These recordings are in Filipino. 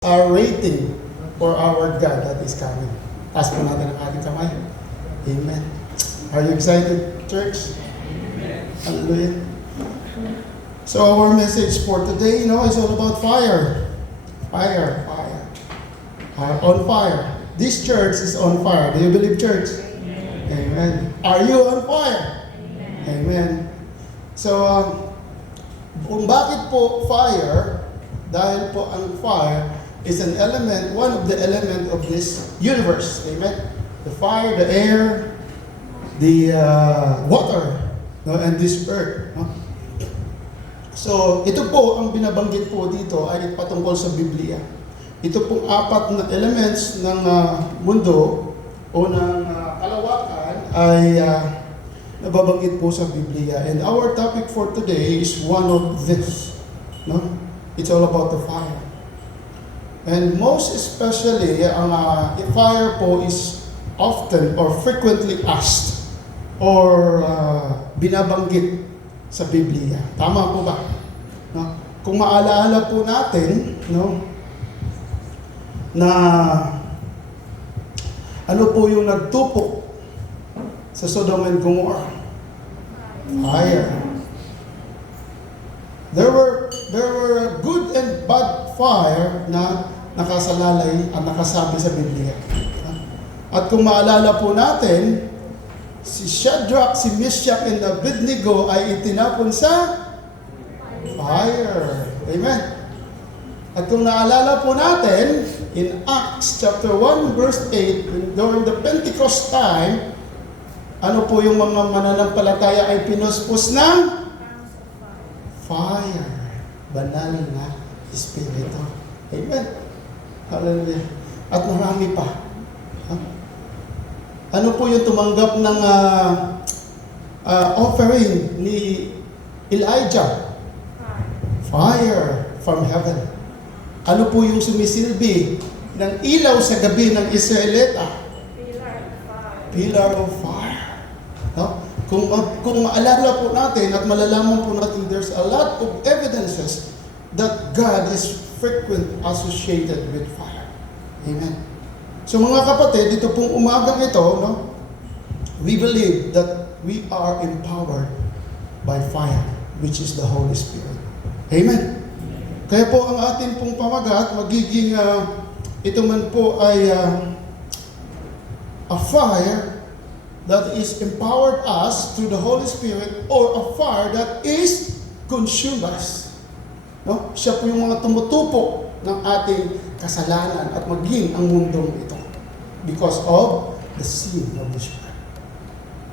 Our rating for our God that is coming. Taas po natin ang ating kamay. Amen. Are you excited, church? Amen. Hallelujah. So our message for today, is all about fire. Fire. On fire. This church is on fire. Do you believe, church? Amen. Are you on fire? Amen. So, kung bakit po fire? Dahil po ang fire is an element, one of the element of this universe. Amen? The fire, the air, the water, and this earth. So, ito po ang binabanggit po dito ay patungkol sa Biblia. Ito pong apat na elements ng mundo o ng kalawakan ay nababanggit po sa Biblia. And our topic for today is one of this. It's all about the fire. And most especially, ang fire po is often or frequently asked or binabanggit sa Biblia. Tama po ba? Kung maalaala po natin, na ano po yung nagtupok sa Sodom and Gomorrah? Fire. There were good and bad fire na nakasalalay at nakasabi sa Biblia. At kung maalala po natin, si Shadrach, si Meshach, and Abednego ay itinapon sa fire. Amen. At kung naalala po natin, in Acts chapter 1 verse 8, during the Pentecost time, ano po yung mga mananampalataya ay pinuspos ng fire. Banal na Espiritu. Amen. Hallelujah. At marami pa. Ano po yung tumanggap ng offering ni Elijah? Fire from heaven. Ano po yung sumisilbi ng ilaw sa gabi ng Israelita? Pillar of fire. Kung maalala po natin at malalaman po natin, there's a lot of evidences that God is frequent associated with fire. Amen. So mga kapatid, dito pong umagang ito, we believe that we are empowered by fire, which is the Holy Spirit. Amen. Kaya po ang ating pong pamagat, magiging ito man po ay a fire that is empowered us through the Holy Spirit, or a fire that is consumed us. Siya po yung mga tumutupok ng ating kasalanan at maging ang mundong ito because of the sin of this world.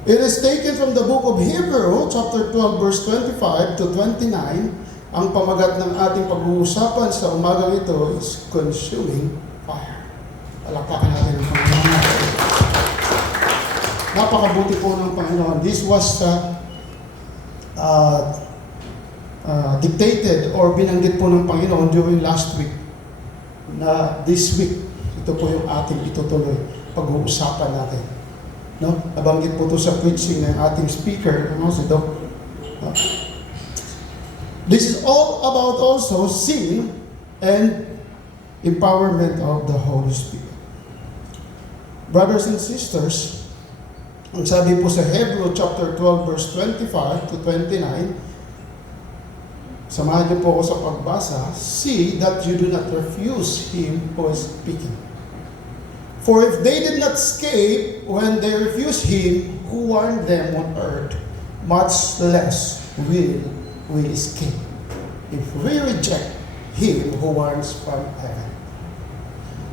It is taken from the book of Hebrew, chapter 12, verse 25 to 29. Ang pamagat ng ating pag-uusapan sa umagang ito is consuming fire. Palakpakan natin ang Panginoon. Napakabuti po ng Panginoon. This was dictated or binanggit po ng Panginoon during last week. Na this week, ito po yung ating itutuloy pag-uusapan natin. Nabanggit po ito sa preaching ng ating speaker, si Doc. This is all about also sin and empowerment of the Holy Spirit. Brothers and sisters, ang sabi po sa Hebrew chapter 12 verse 25 to 29, samahan niyo po ako sa pagbasa, see that you do not refuse him who is speaking. For if they did not escape when they refused him who warned them on earth, much less will we escape if we reject him who warns from heaven.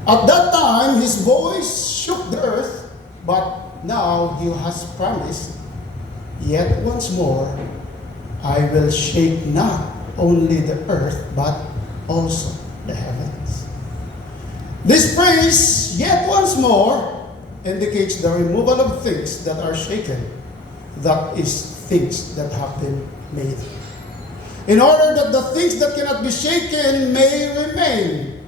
At that time his voice shook the earth, but now he has promised, yet once more I will shake not only the earth, but also the heavens. This phrase, yet once more, indicates the removal of things that are shaken, that is, things that have been made. In order that the things that cannot be shaken may remain,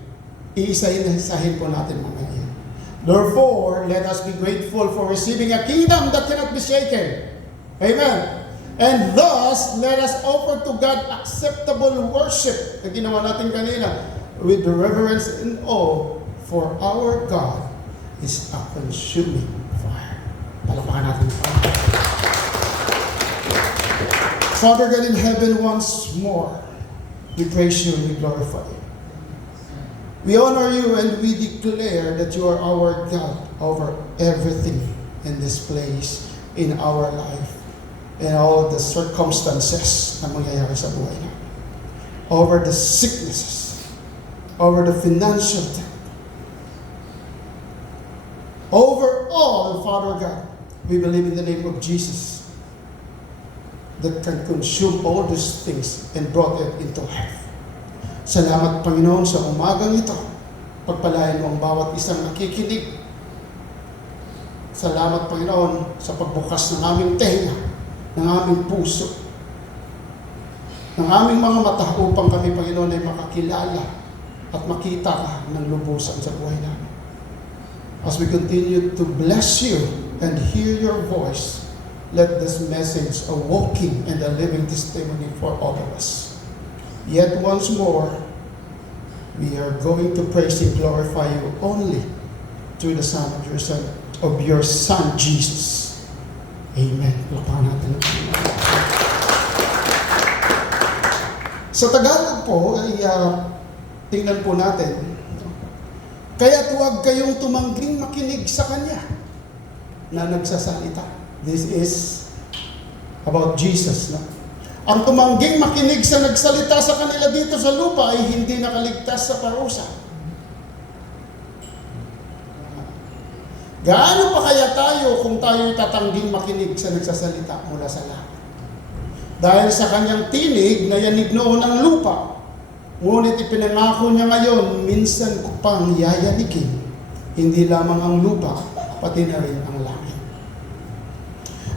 iisa-isahin po natin mamaya. Therefore, let us be grateful for receiving a kingdom that cannot be shaken. Amen. And thus, let us offer to God acceptable worship. Na ginawa natin kanina. with reverence and awe, for our God is a consuming fire. Palakpakan natin. Father God in heaven, once more, we praise you and we glorify you. We honor you and we declare that you are our God over everything in this place, in our life, in all of the circumstances na mangyayari sa buhay namin. Over the sicknesses, over the financial debt, over all, Father God, we believe in the name of Jesus that can consume all these things and brought it into life. Salamat, Panginoon, sa umagang ito. Pagpalain mo ang bawat isang nakikinig. Salamat, Panginoon, sa pagbukas ng aming tenga, ng aming puso, ng aming mga mata upang kami, Panginoon, ay makakilala at makita ka ng lubusan sa buhay namin. As we continue to bless you and hear your voice, let this message a walking and a living testimony for all of us. Yet once more, we are going to praise and glorify you only through the Son of your Son, Jesus. Amen. Lapahan natin. Sa Tagalog po, ay tingnan po natin. Kaya't huwag kayong tumangging makinig sa Kanya na nagsasalita. This is about Jesus. No? Ang tumangging makinig sa nagsalita sa kanila dito sa lupa ay hindi nakaligtas sa parusa. Gaano pa kaya tayo kung tayo'y tatangging makinig sa nagsasalita mula sa langit? Dahil sa kanyang tinig na yanig noon ang lupa, ngunit ipinangako niya ngayon, minsan ko pang yayanigin, hindi lamang ang lupa, pati na rin ang langit.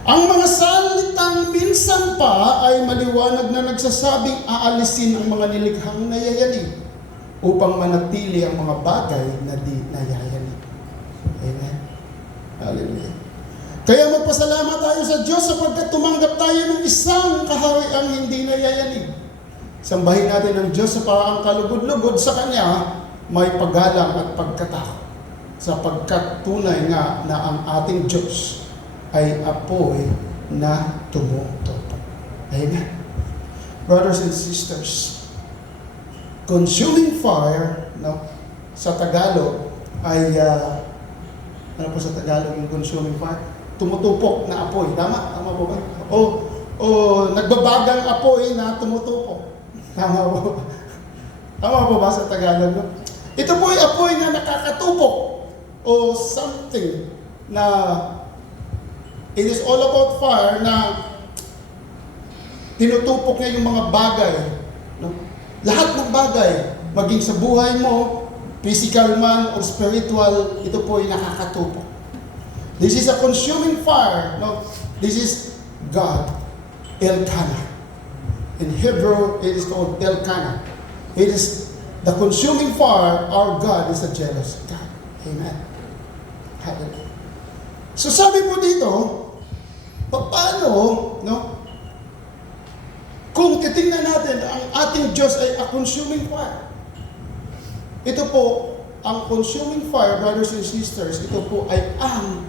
Ang mga salitang minsan pa ay maliwanag na nagsasabing aalisin ang mga nilikhang nayayanig upang manatili ang mga bagay na di nayayanig. Amen. Hallelujah. Kaya magpasalamat tayo sa Diyos sapagkat tumanggap tayo ng isang kahariang hindi nayayanig. Sambahin natin ang Diyos sa parang kalugod-lugod sa Kanya, may paggalang at pagkatakot. Sapagkat tunay nga na ang ating Diyos ay apoy na tumututok. Amen. Brothers and sisters, consuming fire, no, sa Tagalog ay, ano po sa Tagalog yung consuming fire? Tumutupok na apoy. Tama? Tama po ba? O nagbabagang apoy na tumutupok. Tama po. Tama po ba sa Tagalog? No? Ito po ay apoy na nakakatupok o something na it is all about fire na tinutupok niya yung mga bagay. No? Lahat ng bagay, maging sa buhay mo, physical man or spiritual, ito po ay nakakatupok. This is a consuming fire. No? This is God, Elkanah. In Hebrew, it is called Elkanah. It is the consuming fire. Our God is a jealous God. Amen. Hallelujah. So sabi po dito, paano, no? Kung titingnan natin, ang ating Diyos ay a consuming fire. Ito po, ang consuming fire, brothers and sisters, ito po ay ang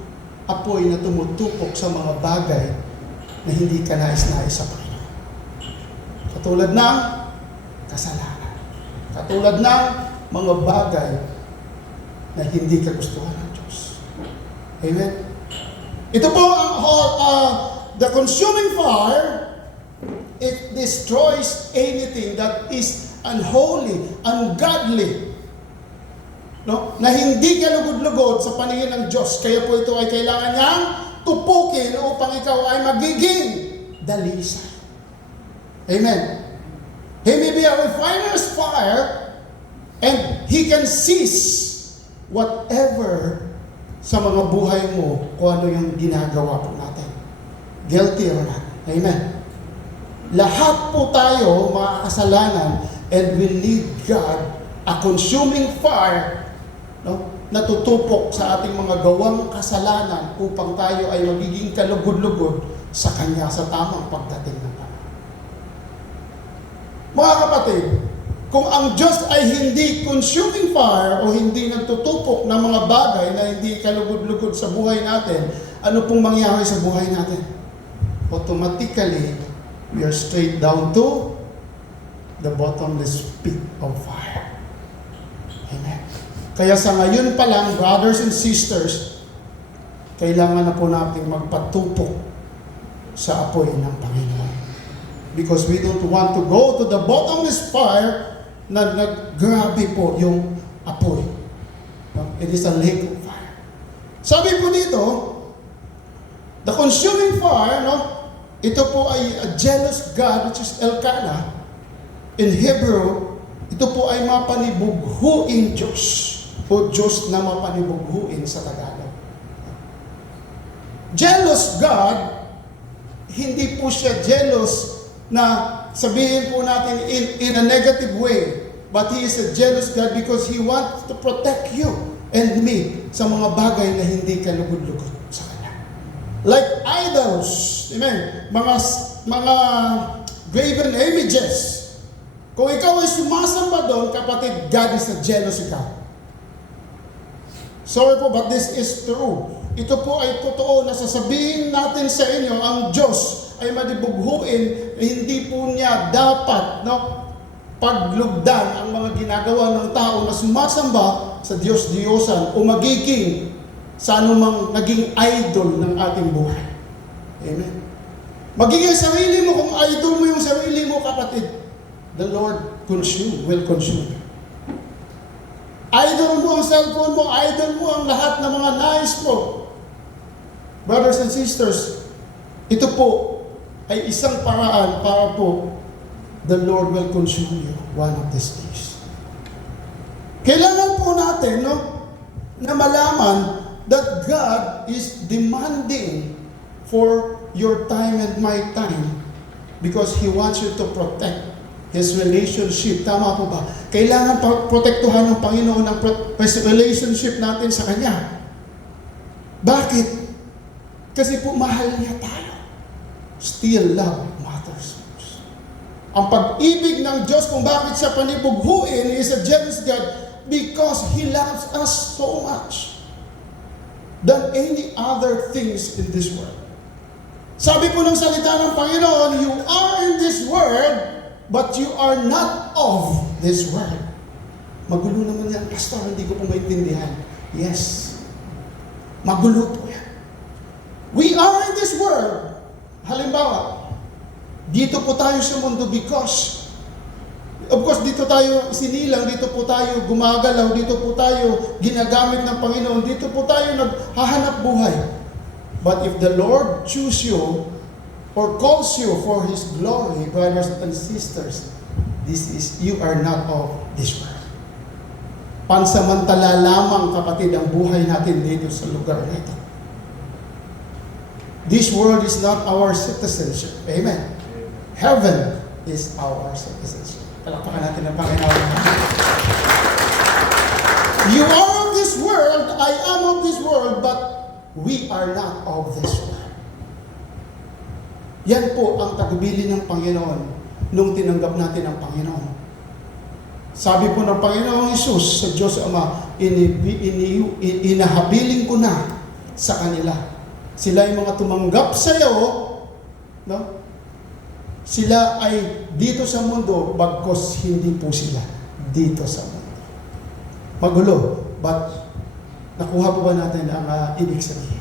apoy na tumutupok sa mga bagay na hindi ka nais-nais sa Panginoon. Katulad ng kasalanan. Katulad ng mga bagay na hindi kagustuhan ng Diyos. Amen? Ito po the consuming fire, it destroys anything that is unholy, ungodly, no? Na hindi ka lugod-lugod sa paningin ng Diyos. Kaya po ito ay kailangan niyang tupukin upang ikaw ay magiging dalisay. Amen. He may be a refiner's fire and he can seize whatever sa mga buhay mo kung ano yung ginagawa po natin. Guilty or not. Amen. Lahat po tayo mga kasalanan and we need God, a consuming fire, no, na tutupok sa ating mga gawang kasalanan upang tayo ay magiging kalugod-lugod sa Kanya sa tamang pagdating ng Panginoon. Mga kapatid, Kung ang Diyos ay hindi consuming fire o hindi nagtutupok ng mga bagay na hindi kalugod-lugod sa buhay natin, ano pong mangyayari sa buhay natin? Automatically, we are straight down to the bottomless pit of fire. Amen. Kaya sa ngayon pa lang, brothers and sisters, kailangan na po natin magpatupok sa apoy ng Panginoon. Because we don't want to go to the bottomless fire na naggrabe po yung apoy. It is a lake of fire. Sabi po dito, the consuming fire, ito po ay a jealous God, which is Elkanah. In Hebrew, ito po ay mapanibughuin Diyos o Diyos na mapanibughuin sa Tagalog. Jealous God, hindi po siya jealous na sabihin po natin in a negative way, but He is a jealous God because He wants to protect you and me sa mga bagay na hindi ka lugod-lugod sa Kanya. Like idols, amen, mga graven images. Kung ikaw ay sumasamba doon, kapatid, God is a jealous God. Sorry po, but this is true. Ito po ay totoo na sasabihin natin sa inyo, ang Diyos ay madibughuin, hindi po niya dapat paglugdan ang mga ginagawa ng tao na sumasamba sa Diyos-Diyosan o magiging sa anumang naging idol ng ating buhay. Amen. Magiging sarili mo, kung idol mo yung sarili mo, kapatid, the Lord will consume. Idol mo ang cellphone mo, idol mo ang lahat ng mga nais mo. Brothers and sisters, ito po ay isang paraan para po the Lord will consume you one of these days. Kailangan po natin na malaman that God is demanding for your time and my time because He wants you to protect His relationship. Tama po ba? Kailangan protektuhan ng Panginoon ang relationship natin sa Kanya. Bakit? Kasi po mahal niya tayo. Still love matters most. Ang pag-ibig ng Diyos kung bakit siya panibughuin is a jealous God because He loves us so much than any other things in this world. Sabi po ng salita ng Panginoon, you are in this world, but you are not of this world. Magulo naman yan, Pastor, hindi ko po maintindihan. Yes. Magulo po yan. We are in this world. Halimbawa, dito po tayo sa mundo because, of course, dito tayo sinilang, dito po tayo gumagalaw, dito po tayo ginagamit ng Panginoon, dito po tayo naghahanap buhay. But if the Lord choose you or calls you for His glory, brothers and sisters, you are not of this world. Pansamantala lamang, kapatid, ang buhay natin dito sa lugar na ito. This world is not our citizenship. Amen. Heaven is our citizenship. Palakpakan natin ang Panginoon. You are of this world, I am of this world, but we are not of this world. Yan po ang tagbili ng Panginoon nung tinanggap natin ang Panginoon. Sabi po ng Panginoong Hesus sa Diyos Ama, inahabiling ko na sa kanila. Sila ay mga tumanggap sa iyo, sila ay dito sa mundo, bagkos hindi po sila dito sa mundo. Magulo, but nakuha po ba natin ang ibig sabihin?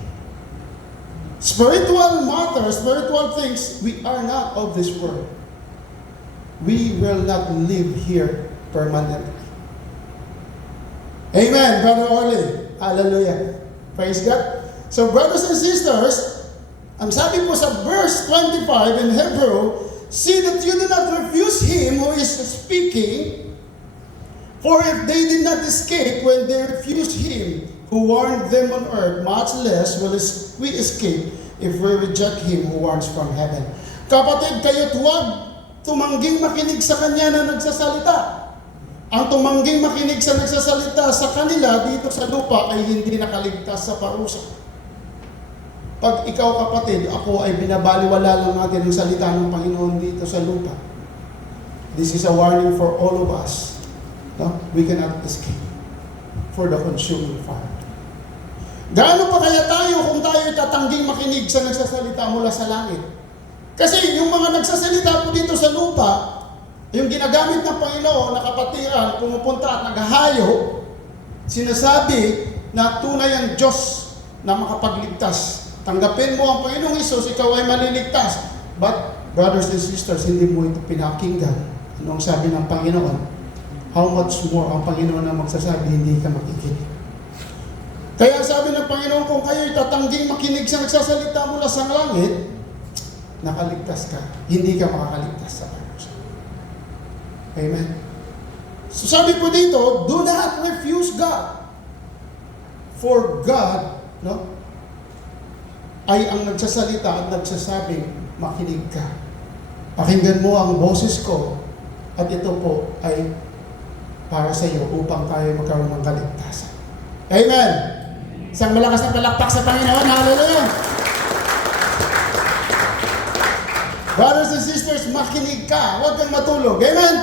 Spiritual matters, spiritual things, we are not of this world. We will not live here permanently. Amen, Brother Orly. Hallelujah. Praise God. So, brothers and sisters, ang sabi po sa verse 25 in Hebrew, see that you do not refuse Him who is speaking, for if they did not escape when they refused Him who warned them on earth, much less will we escape if we reject Him who warns from heaven. Kapatid, kayo't huwag tumangging makinig sa Kanya na nagsasalita. Ang tumangging makinig sa nagsasalita sa kanila dito sa lupa ay hindi nakaligtas sa parusa. Pag ikaw, kapatid, ako ay binabaliwala lang natin ang salita ng Panginoon dito sa lupa. This is a warning for all of us. No? We cannot escape for the consuming fire. Gaano pa kaya tayo kung tayo tatangging makinig sa nagsasalita mula sa langit? Kasi yung mga nagsasalita po dito sa lupa, yung ginagamit ng Panginoon na kapatiran, pumupunta at naghahayo, sinasabi na tunay ang Diyos na makapagligtas. Tanggapin mo ang Panginoong Hesus, ikaw ay maliligtas. But, brothers and sisters, hindi mo ito pinakinggan. Anong sabi ng Panginoon? How much more ang Panginoon na magsasabi, hindi ka makikinig. Kaya sabi ng Panginoon, kung kayo'y tatangging makinig sa nagsasalita mula sa langit, nakaligtas ka. Hindi ka makakaligtas sa parusa. Amen? So sabi po dito, do not refuse God. For God, no, ay ang nagsasalita at nagsasabing, makinig ka. Pakinggan mo ang boses ko at ito po ay para sa iyo upang tayo magkaroon ng kaligtasan. Amen! Isang malakas na palakpak sa Panginoon. Hallelujah! Brothers and sisters, makinig ka. Huwag kang matulog. Amen?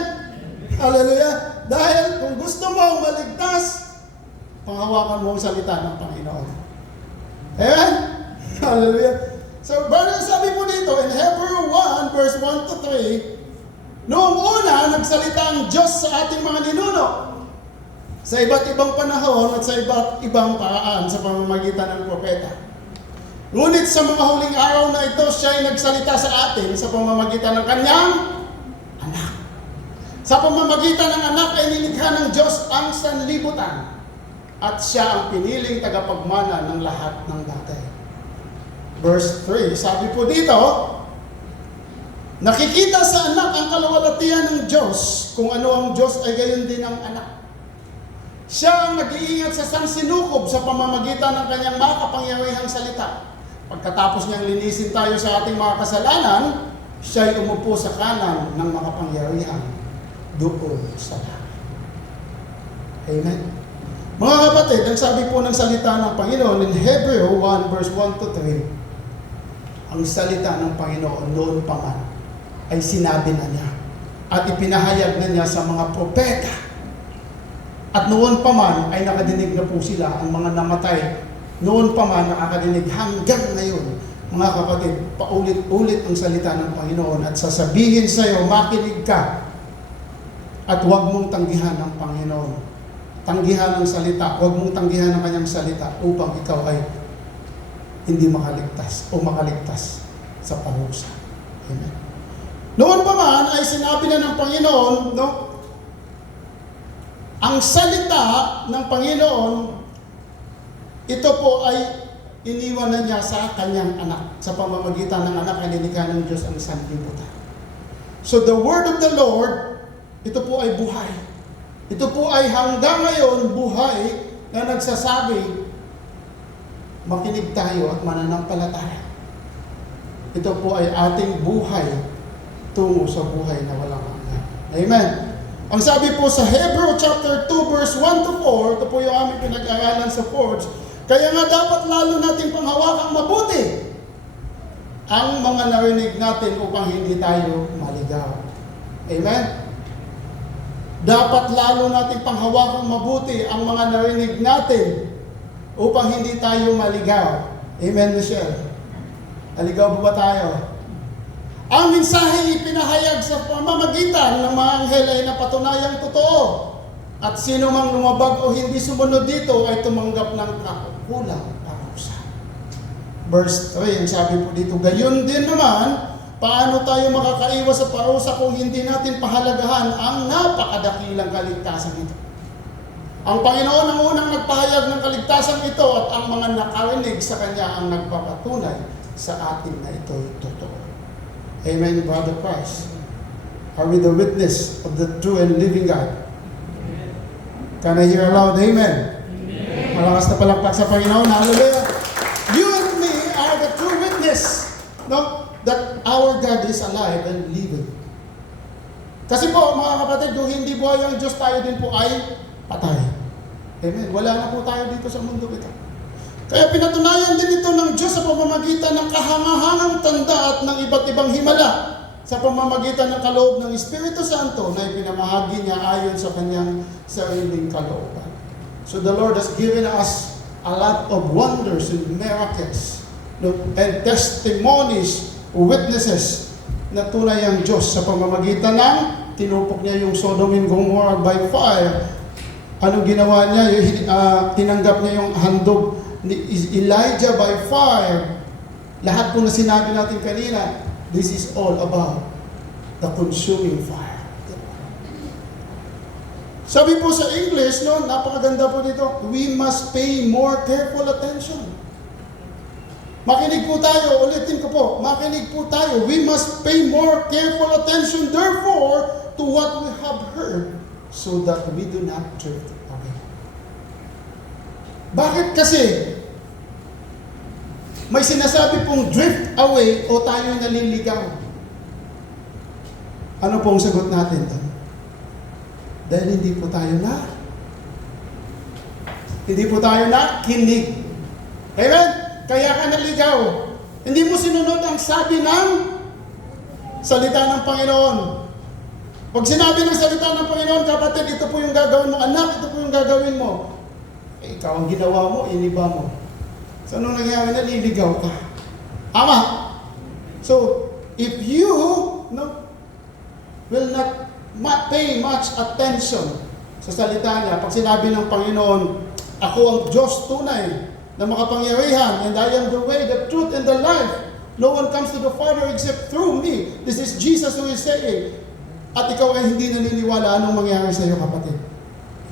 Hallelujah! Dahil kung gusto mo maligtas, panghawakan mo ang salita ng Panginoon. Amen? Hallelujah! So, brothers, sabi po dito, in Hebrew 1, verse 1 to 3, noong una, nagsalita ang Diyos sa ating mga ninuno sa iba't ibang panahon at sa iba't ibang paraan sa pamamagitan ng propeta. Ngunit sa mga huling araw na ito, siya ay nagsalita sa atin sa pamamagitan ng kanyang anak. Sa pamamagitan ng anak ay nilikha ng Diyos ang sanlibutan at siya ang piniling tagapagmana ng lahat ng bagay. Verse 3, sabi po dito, nakikita sa anak ang kalawalatian ng Diyos, kung ano ang Diyos ay gayon din ang anak. Siya ang nag-iingat sa sansinukob sa pamamagitan ng kanyang makapangyarihang salita. Pagkatapos niyang linisin tayo sa ating mga kasalanan, siya ay umupo sa kanan ng makapangyarihan doon sa langit. Amen. Mga kapatid, ang sabi po ng salita ng Panginoon in Hebrew 1 verse 1 to 3, ang salita ng Panginoon noon pa man ay sinabi na niya at ipinahayag na niya sa mga propeta. At noon pa man ay nakadinig na po sila ang mga namatay. Noon pa man nakakadinig hanggang ngayon. Mga kapatid, paulit-ulit ang salita ng Panginoon at sasabihin sa iyo, makinig ka at huwag mong tanggihan ang Panginoon. Tanggihan ang salita, huwag mong tanggihan ang kanyang salita upang ikaw ay hindi makaligtas o makaligtas sa parusa. Amen. Noon pa man ay sinabi na ng Panginoon, no? Ang salita ng Panginoon, ito po ay iniwan na niya sa kanyang anak. Sa pamamagitan ng anak ay nilikha ng Diyos ang sanlibutan. So the word of the Lord, ito po ay buhay. Ito po ay hanggang ngayon buhay na nagsasabi, makinig tayo at mananampalataya. Ito po ay ating buhay tungo sa buhay na walang hanggan. Amen. Ang sabi po sa Hebrew chapter 2 verse 1 to 4, ito po yung aming pinag-aralan sa Forge, kaya nga dapat lalo nating panghawakang mabuti ang mga narinig natin upang hindi tayo maligaw. Amen? Dapat lalo nating panghawakang mabuti ang mga narinig natin upang hindi tayo maligaw. Amen, Michelle? Aligaw ba tayo? Ang mensahe ipinahayag sa pamamagitan ng mga anghel ay napatunayang totoo. At sino mang lumabag o hindi sumunod dito ay tumanggap ng kakulang parusa. Verse 3, ang sabi po dito, gayon din naman, paano tayo makakaiwas sa parusa kung hindi natin pahalagahan ang napakadakilang kaligtasan ito? Ang Panginoon ang unang nagpahayag ng kaligtasan ito at ang mga nakarinig sa Kanya ang nagpapatunay sa atin na ito'y totoo. Amen, Brother Christ. Are we the witness of the true and living God? Amen. Can I hear aloud? Amen. Amen. Malakas na palakpak sa Panginoon. Hallelujah. You and me are the true witness, no, that our God is alive and living. Kasi po, mga kapatid, kung hindi buhay ang Diyos, tayo din po ay patay. Amen. Wala na po tayo dito sa mundo ito. Kaya pinatunayan din ito ng Diyos sa pamamagitan ng kahangahangang tanda at ng iba't ibang himala sa pamamagitan ng kaloob ng Espiritu Santo na ipinamahagi niya ayon sa kanyang sariling kalooban. So the Lord has given us a lot of wonders and miracles, no, and testimonies, witnesses na tunay ang Diyos sa pamamagitan ng tinupok niya yung Sodom and Gomorrah by fire. Anong ginawa niya? Tinanggap niya yung handog ni Elijah by fire. Lahat po na sinabi natin kanina, this is all about the consuming fire. Sabi po sa English, no, napakaganda po dito, we must pay more careful attention. Makinig po tayo, ulitin ko po, makinig po tayo. We must pay more careful attention, therefore, to what we have heard, so that we do not drift away. Bakit kasi may sinasabi pong drift away o tayo naliligaw? Ano pong sagot natin doon? Dahil hindi po tayo kinig. Amen? Kaya ka naligaw. Hindi mo sinunod ang sabi ng salita ng Panginoon. Pag sinabi ng salita ng Panginoon, kapatid, ito po yung gagawin mo. Anak, ito po yung gagawin mo. Ikaw ang ginawa mo, iniba mo. So, anong nangyari? Naliligaw ka. Ama. So, if you will not pay much attention sa salita niya, pag sinabi ng Panginoon, ako ang Diyos tunay na makapangyarihan, and I am the way, the truth, and the life. No one comes to the Father except through me. This is Jesus who is saying. At ikaw ay hindi naniniwala, anong mangyari sa iyo, kapatid?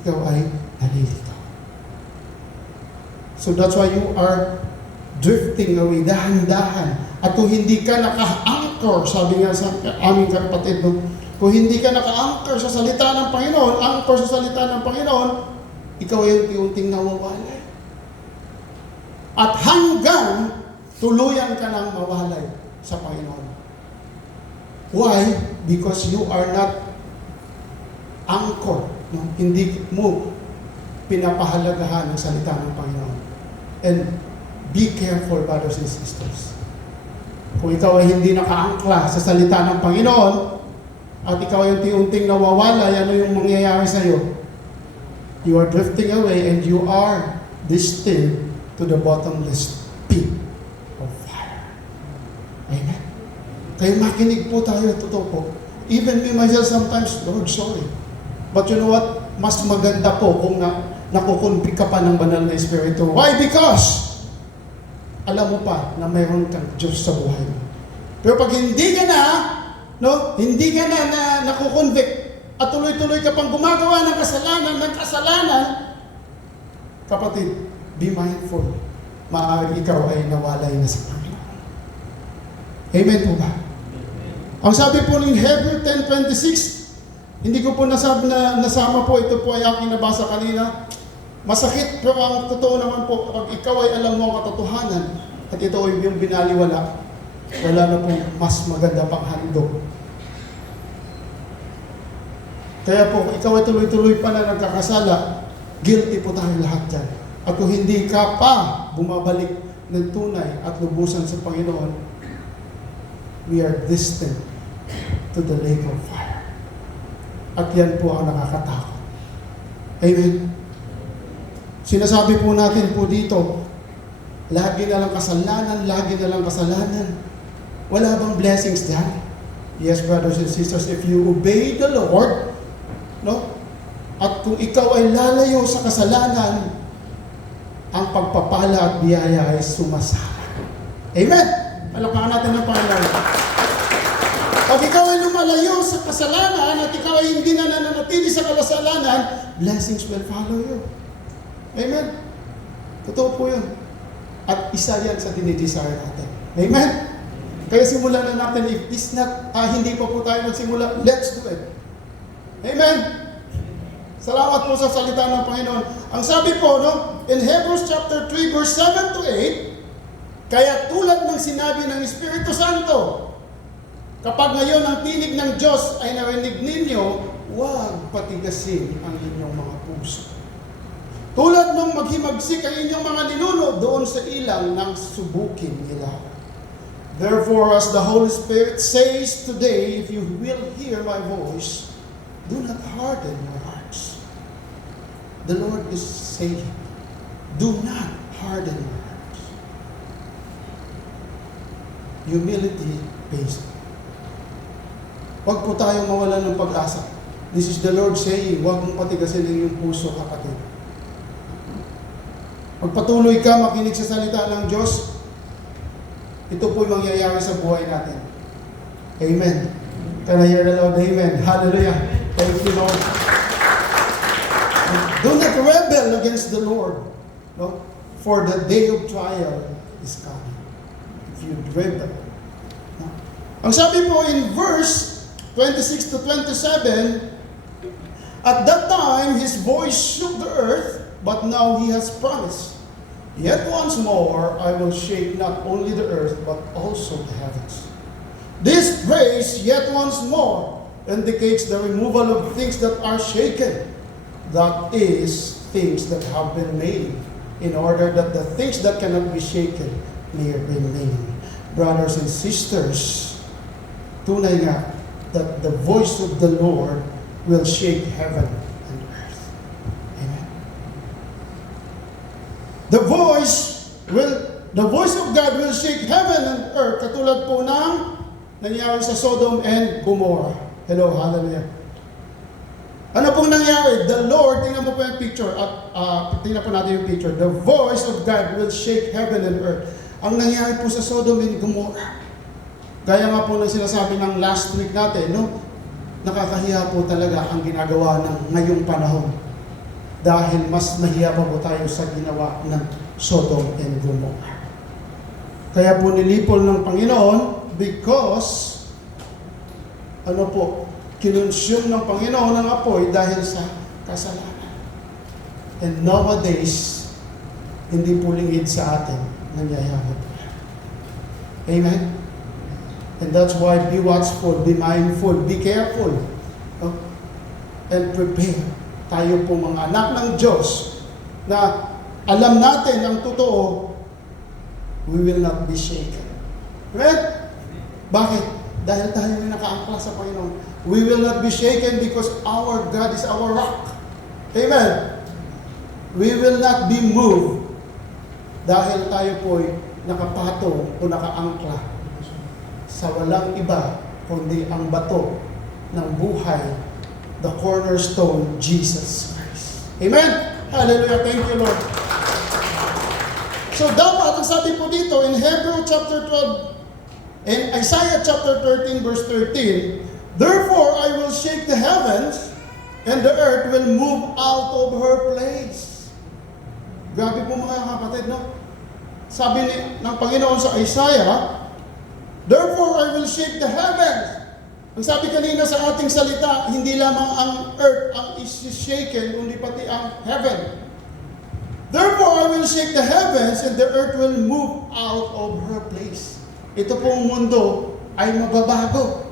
Ikaw ay naliligaw. So that's why you are drifting away, dahan-dahan. At kung hindi ka naka-anchor, sabi nga sa aming kapatid, kung hindi ka naka-anchor sa salita ng Panginoon, anchor sa salita ng Panginoon, ikaw ay unti-unting nawawalay. At hanggang tuluyan ka nang mawalay sa Panginoon. Why? Because you are not anchor. No? Hindi mo pinapahalagahan ang salita ng Panginoon. And be careful, brothers and sisters. Kung ikaw ay hindi naka-angkla sa salita ng Panginoon, at ikaw ay unti-unting nawawala, ano yung mangyayari sa iyo? You are drifting away and you are destined to the bottomless pit of fire. Amen? Kaya makinig po tayo, totoo po. Even me myself sometimes, Lord, sorry. But you know what? Mas maganda po kung nakukunbik ka pa ng banal na Espiritu. Why? Because alam mo pa na mayroon kang Diyos sa buhay mo. Pero pag hindi ka na nakukonvict at tuloy-tuloy ka pang gumagawa ng kasalanan, kapatid, be mindful. Maaari ikaw ay nawalay na sa Panginoon. Amen po ba? Ang sabi po ng Hebrew 10:26, hindi ko po nasama po, ito po ay aking nabasa kanina. Masakit, pero ang totoo naman po, pag ikaw ay alam mo ang katotohanan, at ito ay yung binaliwala, wala na pong mas maganda pang handog. Kaya po, ikaw ay tuloy-tuloy pa na nagkakasala, guilty po tayo lahat dyan. At kung hindi ka pa bumabalik ng tunay at lubusan sa Panginoon, we are destined to the lake of fire. At yan po ang nakakatakot. Amen? Sinasabi po natin po dito, lagi na lang kasalanan. Wala bang blessings dyan? Yes, brothers and sisters, if you obey the Lord, no? At kung ikaw ay lalayo sa kasalanan, ang pagpapala at biyaya ay sumasama. Amen? Palakpakan natin ng Panginoon. Pag ikaw ay lumalayo sa kasalanan at ikaw ay hindi na nananatili sa kasalanan, blessings will follow you. Amen? Totoo po yun. At isa yan sa dinidesire natin. Amen? Kaya simulan na natin, if this not, hindi pa po tayo nagsimula, let's do it. Amen? Salamat po sa salita ng Panginoon. Ang sabi po, in Hebrews chapter 3, verse 7 to 8, kaya tulad ng sinabi ng Espiritu Santo, kapag ngayon ang tinig ng Diyos ay narinig ninyo, huwag patigasin ang inyong mga puso. Tulad nung maghimagsik ang inyong mga ninuno doon sa ilang nang subukin nila. Therefore, as the Holy Spirit says today, if you will hear my voice, do not harden your hearts. The Lord is saying, do not harden your hearts. Humility based. Huwag po tayong mawalan ng pag-asa. This is the Lord saying, huwag mong patigasin ang iyong puso, kapatid. Pagpatuloy ka, makinig sa salita ng Diyos, ito po'y mangyayari sa buhay natin. Amen. Can I hear the Lord? Amen. Hallelujah. Thank you, Lord. Do not rebel against the Lord. No? For the day of trial is coming. If you rebel. No? Ang sabi po in verse 26 to 27, at that time his voice shook the earth, but now he has promised, yet once more I will shake not only the earth, but also the heavens. This phrase, yet once more, indicates the removal of things that are shaken. That is, things that have been made, in order that the things that cannot be shaken may remain. Brothers and sisters, tunay nga that the voice of the Lord will shake heaven and earth. Amen. The voice of God will shake heaven and earth, katulad po ng nangyari sa Sodom and Gomorrah. Hello, hallelujah. Ano pong nangyari? The Lord, tingnan mo po yung picture, at tingnan po natin yung picture. The voice of God will shake heaven and earth. Ang nangyari po sa Sodom and Gomorrah, gaya nga po ng sinasabi ng last week natin, no? Nakakahiya po talaga ang ginagawa ng ngayong panahon. Dahil mas nahiya pa po tayo sa ginawa ng Sodom and Gomorrah. Kaya po nilipol ng Panginoon because, kinonsume ng Panginoon ng apoy dahil sa kasalanan. And nowadays, hindi po lingid sa atin nangyayari po. Amen? And that's why be watchful, be mindful, be careful, and prepare. Tayo po mga anak ng Diyos na alam natin ang totoo, we will not be shaken. Right? Bakit? Dahil tayo ay nakaangkla sa Panginoon. We will not be shaken because our God is our rock. Amen? We will not be moved dahil tayo po ay nakapatong o nakaangkla sa walang iba kundi ang bato ng buhay, the cornerstone, Jesus Christ. Amen? Hallelujah. Thank you, Lord. So dapat, ang sabi po dito in Hebrew chapter 12 and Isaiah chapter 13 verse 13, therefore I will shake the heavens and the earth will move out of her place. Grabe po mga kapatid, no? Sabi ng Panginoon sa Isaiah, therefore I will shake the heavens. Ang sabi kanina sa ating salita, hindi lamang ang earth ang is-shaken, kundi pati ang heaven. Therefore I will shake the heavens and the earth will move out of her place. Ito pong mundo ay mababago.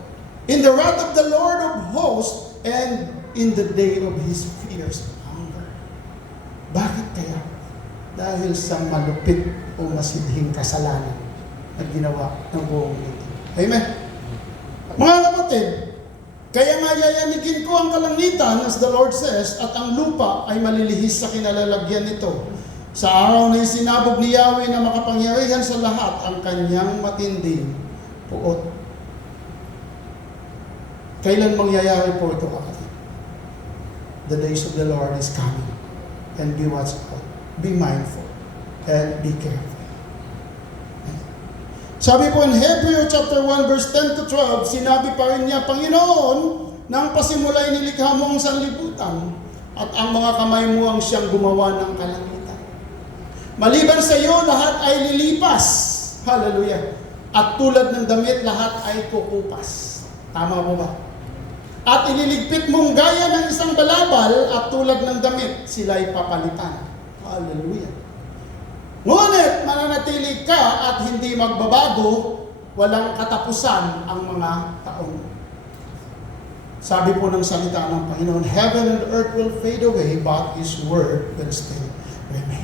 In the wrath of the Lord of hosts and in the day of His fierce hunger. Bakit kaya? Dahil sa malupit o masidhing kasalanan na ginawa ng buong mundo. Amen? Mga kapatid, kaya nga yayanigin ko ang kalangitan, as the Lord says, at ang lupa ay malilihis sa kinalalagyan nito. Sa araw na isinabog ni Yahweh na makapangyarihan sa lahat ang kanyang matinding puot. Kailan mangyayari po ito, kapatid? The days of the Lord is coming. And be watchful, be mindful, and be careful. Sabi po in Hebrew chapter 1 verse 10 to 12, sinabi pa rin niya, Panginoon, nang pasimulay nilikha mo ang sanlibutan, at ang mga kamay mo ang siyang gumawa ng kalangitan. Maliban sa iyo, lahat ay lilipas. Hallelujah. At tulad ng damit, lahat ay kukupas. Tama po ba? At ililigpit mong gaya ng isang balabal, at tulad ng damit, sila'y papalitan. Hallelujah. Ngunit mananatili ka at hindi magbabago, walang katapusan ang mga taon. Sabi po ng salita ng Panginoon, heaven and earth will fade away, but His word will still remain.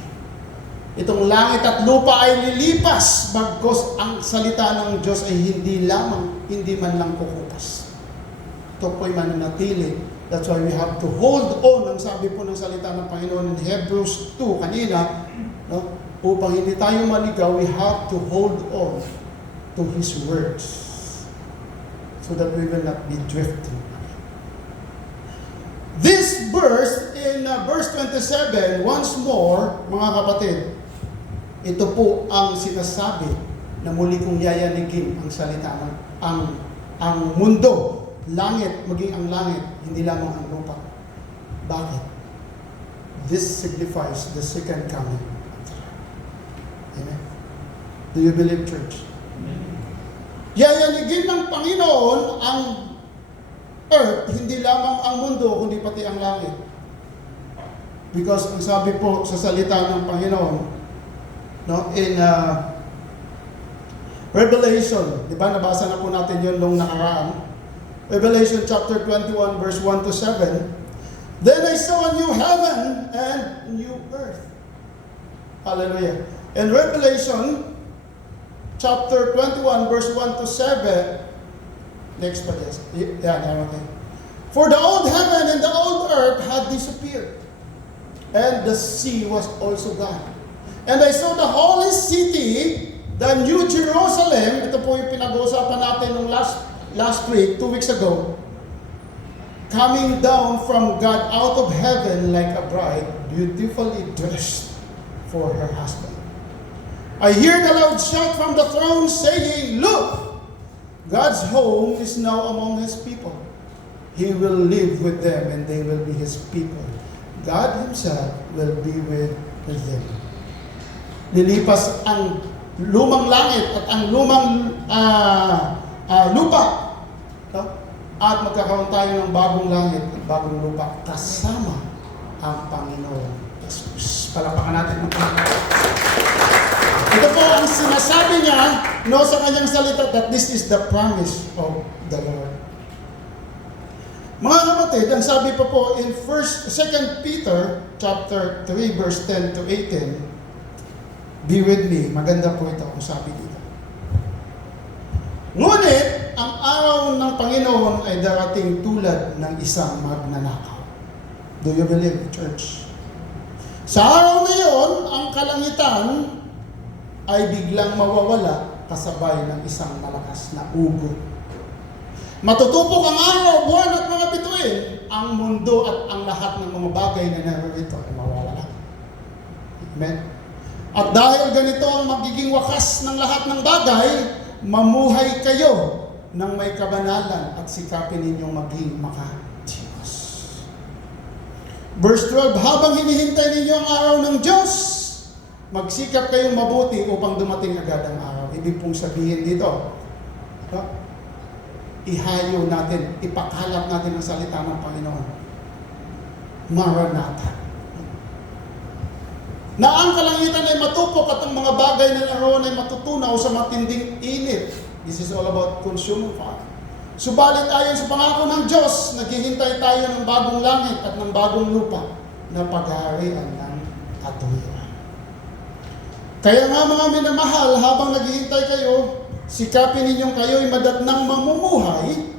Itong langit at lupa ay lilipas, bagkus ang salita ng Diyos ay hindi man lang kukupas. Ito po'y mananatili. That's why we have to hold on, ang sabi po ng salita ng Panginoon in Hebrews 2 kanina, no? Upang hindi tayo maligaw, we have to hold on to His words so that we will not be drifting. This verse, in verse 27, once more, mga kapatid, ito po ang sinasabi na muli kong yayanigin ang salita ng ang mundo, langit, maging ang langit, hindi lamang ang lupa. Bakit? This signifies the second coming. Amen? Do you believe, church? Yayanigin ng Panginoon ang earth, hindi lamang ang mundo, kundi pati ang langit. Because ang sabi po sa salita ng Panginoon, no, in Revelation, di ba, nabasa na po natin yun nung nakaraan. Revelation chapter 21, verse 1 to 7. Then I saw a new heaven and new earth. Hallelujah. In Revelation chapter 21, verse 1 to 7, next pa this. Yeah, okay. For the old heaven and the old earth had disappeared, and the sea was also gone. And I saw the holy city, the New Jerusalem. Ito po yung pinag-uusapan natin nung last week, 2 weeks ago. Coming down from God out of heaven like a bride, beautifully dressed for her husband. I hear the loud shout from the throne saying, "Look! God's home is now among His people. He will live with them and they will be His people. God Himself will be with them." Lilipas ang lumang langit at ang lumang lupa. No? At magkakaroon tayo ng bagong langit at bagong lupa kasama ang Panginoon Jesus. Palapakan natin ng Panginoon. Ito po ang sinasabi niya, no, sa kanyang salita, that this is the promise of the Lord. Mga kapatid, ang sabi pa po in 2 Peter chapter 3 verse 10 to 18, be with me, maganda po ito kung sabi dito. Ngunit, ang araw ng Panginoon ay darating tulad ng isang magnanakaw. Do you believe, church? Sa araw na yon, ang kalangitan ay biglang mawawala kasabay ng isang malakas na ugo. Matutupok ang araw, buwan at mga bituin. Ang mundo at ang lahat ng mga bagay na narito ay mawawala. Amen? At dahil ganito ang magiging wakas ng lahat ng bagay, mamuhay kayo ng may kabanalan at sikapin ninyong maging maka-Diyos. Verse 12, habang hinihintay ninyo ang araw ng Diyos, magsikap kayong mabuti upang dumating agad ang araw. Ibig pong sabihin dito, no? Ihayo natin, ipakalat natin ang salita ng Panginoon. Maranatha. Na ang kalangitan ay matupok at ang mga bagay na naroon ay matutunaw sa matinding init. This is all about consuming fire. Subalit ayon sa pangako ng Diyos, naghihintay tayo ng bagong langit at ng bagong lupa na paghaharian ng katuwiran. Kaya nga mga minamahal, habang naghihintay kayo, sikapin ninyong kayo'y madatnang mamumuhay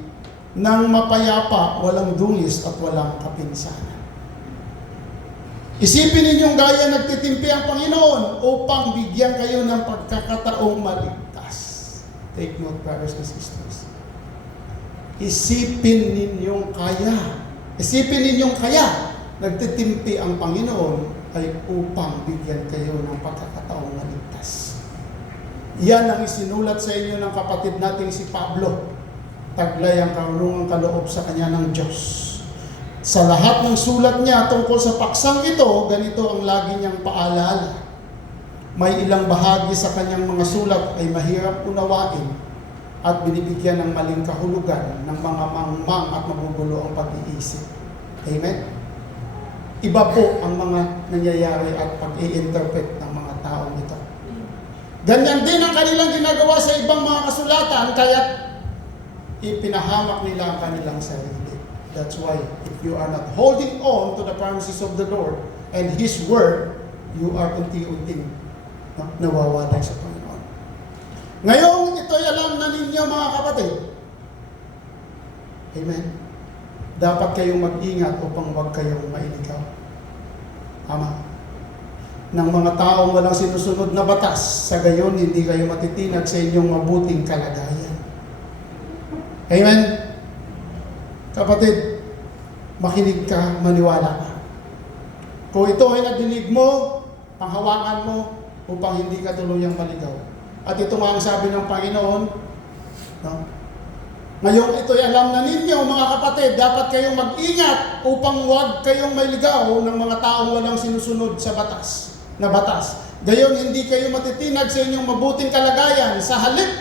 ng mapayapa, walang dungis at walang kapinsanan. Isipin ninyong gaya nagtitimpi ang Panginoon upang bigyan kayo ng pagkakataong maligtas. Take note, brothers and sisters. Isipin ninyong kaya nagtitimpi ang Panginoon ay upang bigyan kayo ng pagkakataong maligtas. Yan ang isinulat sa inyo ng kapatid nating si Pablo. Taglay ang karunungang kaloob sa kanya ng Diyos. Sa lahat ng sulat niya tungkol sa paksang ito, ganito ang lagi niyang paalala. May ilang bahagi sa kanyang mga sulat ay mahirap unawain at binibigyan ng maling kahulugan ng mga mangmang at magugulo ang pag-iisip. Amen? Iba po ang mga nangyayari at pag-i-interpret ng mga taong ito. Ganyan din ang kanilang ginagawa sa ibang mga kasulatan, kaya ipinahamak nila ang kanilang sarili. That's why, if you are not holding on to the promises of the Lord and His Word, you are unti-unting no? Nawawalay sa Panginoon. Ngayong ito'y alam na ninyo mga kapatid. Amen. Dapat kayong mag-ingat upang huwag kayong mailigaw. Tama. Ng mga taong walang sinusunod na batas, sa gayon hindi kayo matitinag sa inyong mabuting kalagayan. Amen. Kapatid, makinig ka, maniwala ka. Kung ito ay nadinig mo, panghawakan mo upang hindi ka tuluyang maligaw. At ito nga ang sabi ng Panginoon, no? Ngayong ito'y alam na ninyo mga kapatid, dapat kayong mag-ingat upang huwag kayong mailigaw ng mga taong walang sinusunod sa batas. Gayon hindi kayo matitinag sa inyong mabuting kalagayan. Sa halip,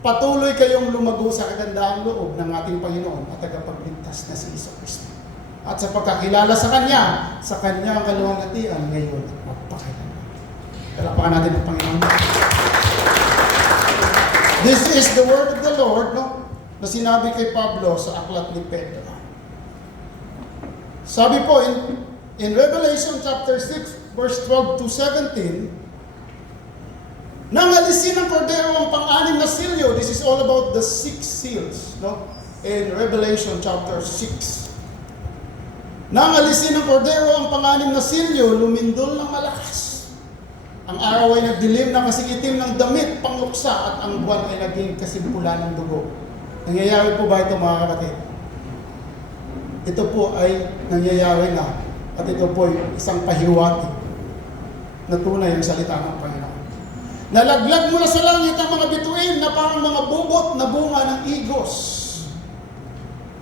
patuloy kayong lumago sa kagandaang loob ng ating Panginoon at tagapagligtas na si Jesucristo. At sa pagkakilala sa Kanya ang kaluwalhatian ngayon at magpakailanman. Palakpakan natin ang Panginoon. This is the word of the Lord, no? Na sinabi kay Pablo sa aklat ni Pedro. Sabi po in Revelation chapter 6 verse 12 to 17, nang alisin ng kordero ang pang-anim na silyo. This is all about the 6 seals, no? In Revelation chapter 6. Nang alisin ng kordero ang pang-anim na silyo, lumindol ng malakas. Ang araw ay nagdilim na kasing itim ng damit pangluksa at ang buwan ay naging kasimpulan ng dugo. Nangyayari po ba ito mga kapatid? Ito po ay nangyayari na at ito po ay isang pahiwatig na tunay ang salita ng Panginoon. Nalaglag mula sa langit ang mga bituin na parang mga bubot na bunga ng igos.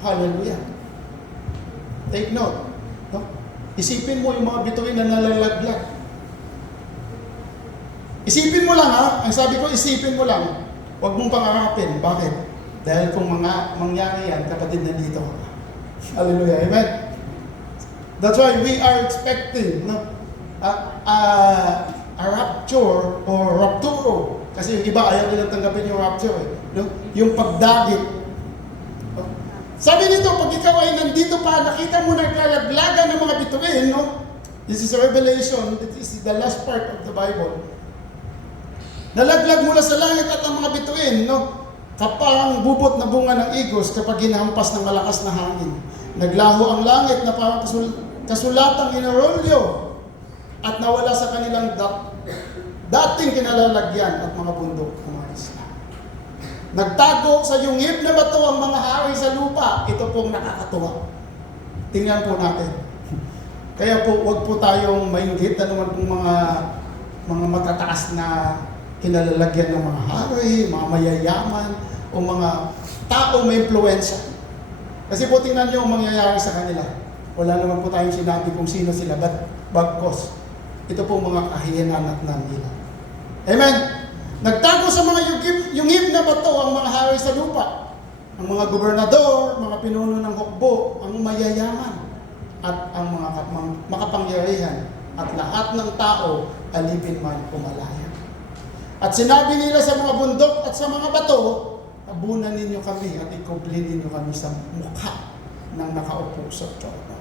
Hallelujah. Take note. No? Isipin mo yung mga bituin na nalalaglag. Isipin mo lang ha. Ang sabi ko, isipin mo lang. Huwag mong pangarapin. Bakit? Dahil kung mga mangyari yan, kapatid, nandito ka. Hallelujah. Amen? That's why we are expecting a rapture or rapturo. Kasi yung iba ayaw nilang tanggapin yung rapture. No? Yung pagdagit. No? Sabi nito, pag ikaw ay nandito pa, nakita mo naglalaglagan ng mga bituin, no? This is a revelation. This is the last part of the Bible. Nalaglag mula sa langit at ang mga bituin, no? Kapang bubot na bunga ng igos kapag hinahampas ng malakas na hangin. Naglaho ang langit na parang kasulatang inarolyo at nawala sa kanilang dating kinalalagyan at mga bundok umalis na. Nagtago sa yungib na bato ang mga hari sa lupa. Ito pong nakakatuwa. Tingnan po natin. Kaya po, huwag po tayong mainggit naman pong mga matataas na kinalalagyan ng mga hari, mga mayayaman, o mga tao may impluensya. Kasi po tingnan nyo ang mangyayari sa kanila. Wala naman po tayong sinabi kung sino sila, but bagkos. Ito po mga kahiyanan at nila. Amen? Nagtago sa mga yungib na bato ang mga hari sa lupa. Ang mga gobernador, mga pinuno ng hukbo, ang mayayaman, at ang mga makapangyarihan, at lahat ng tao, alipin man o malaya. At sinabi nila sa mga bundok at sa mga bato, tabunan ninyo kami at ikublin ninyo kami sa mukha ng nakaupo sa trono,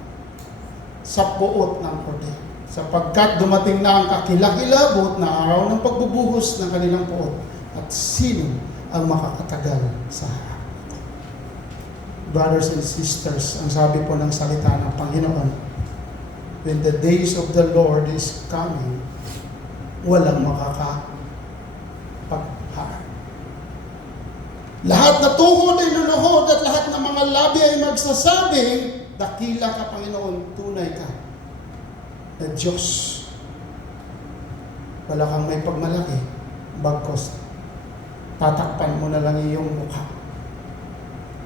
sa puot ng kordero. Sapagkat dumating na ang kakilakilabot na araw ng pagbubuhos ng kanilang puot, at sino ang makakatagal sa harap nito. Brothers and sisters, ang sabi po ng salita ng Panginoon, when the days of the Lord is coming, walang makakapagharap. Lahat na tuhod ay luluhod at lahat ng mga labi ay magsasabing, dakila ka Panginoon, tunay ka na Diyos. Wala kang may pagmalaki, bagkos tatakpan mo na lang iyong mukha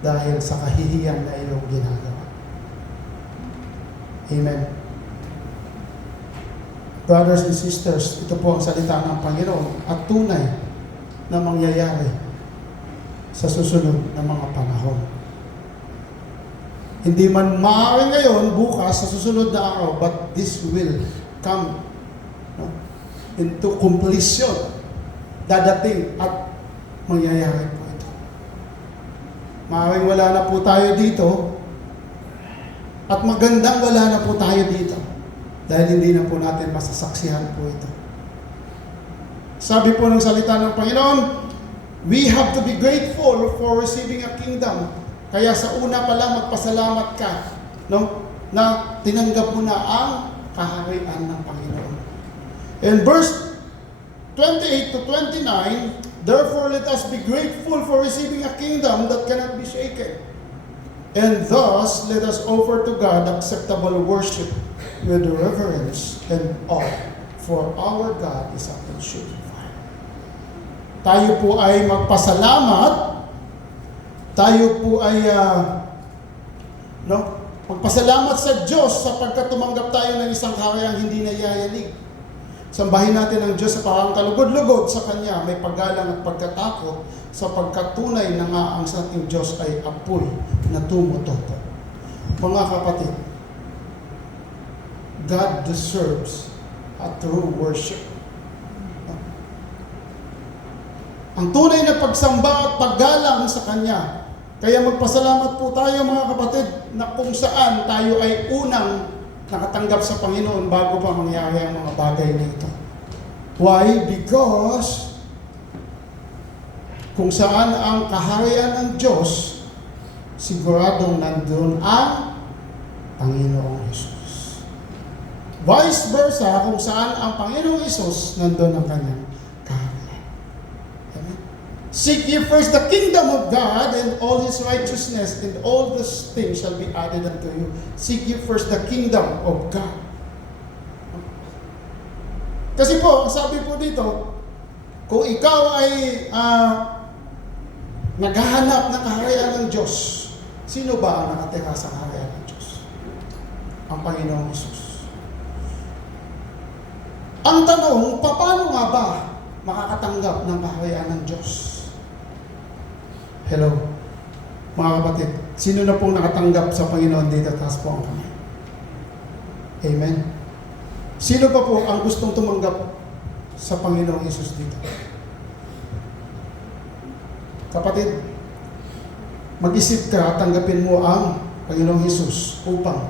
dahil sa kahihiyan na iyong ginagawa. Amen. Brothers and sisters, ito po ang salita ng Panginoon at tunay na mangyayari sa susunod na mga panahon. Hindi man maaari ngayon, bukas, sa susunod na araw, but this will come into completion. Dadating at mangyayari po ito. Maaaring wala na po tayo dito at magandang wala na po tayo dito dahil hindi na po natin masasaksihan po ito. Sabi po ng salita ng Panginoon, we have to be grateful for receiving a kingdom. Kaya sa una pa lang magpasalamat ka, no? Na tinanggap mo na ang kaharian ng Panginoon. In verse 28 to 29, therefore let us be grateful for receiving a kingdom that cannot be shaken. And thus let us offer to God acceptable worship with reverence and awe, for our God is a consuming fire. Tayo po ay magpasalamat, tayo po ay magpasalamat sa Diyos sapagkat tumanggap tayo ng isang kahariang hindi nayayanig. Sambahin natin ang Diyos sa parang kalugod-lugod sa Kanya, may paggalang at pagkatakot, sapagkat tunay na nga ang sa ating Diyos ay apoy na tumututok. Mga kapatid, God deserves a true worship. Ang tunay na pagsamba at paggalang sa Kanya. Kaya magpasalamat po tayo mga kapatid na kung saan tayo ay unang nakatanggap sa Panginoon bago pa mangyari ang mga bagay na ito. Why? Because kung saan ang kaharian ng Diyos, siguradong nandun ang Panginoong Hesus. Vice versa, kung saan ang Panginoong Hesus, nandun ang kanyang kaharian. Amen? Seek ye first the kingdom of God and all His righteousness, and all these things shall be added unto you. Seek ye first the kingdom of God. Kasi po, ang sabi po dito, kung ikaw ay naghahanap ng kaharian ng Diyos, sino ba ang nakatira sa kaharian ng Diyos? Ang Panginoong Hesus. Ang tanong, paano nga ba makakatanggap ng kaharian ng Diyos? Hello, mga kapatid. Sino na pong nakatanggap sa Panginoon dito? Taas po ang kamay. Amen. Sino pa po ang gustong tumanggap sa Panginoong Hesus dito? Kapatid, mag-isip ka, tanggapin mo ang Panginoong Hesus upang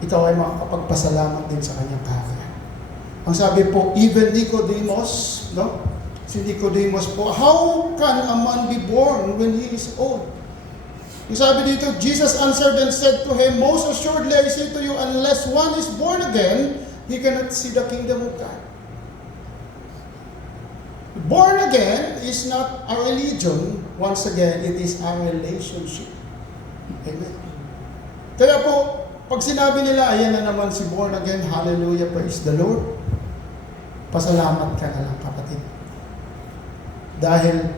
ikaw ay makakapagpasalamat din sa kanyang kaharian. Ang sabi po, even Nicodemus, no? Si Nicodemus po, how can a man be born when he is old? Yung sabi dito, Jesus answered and said to him, most assuredly I say to you, unless one is born again, he cannot see the kingdom of God. Born again is not a religion. Once again, it is a relationship. Amen. Kaya po, pag sinabi nila, ayan na naman si born again, hallelujah, praise the Lord, pasalamat ka na lang, kapatid. Dahil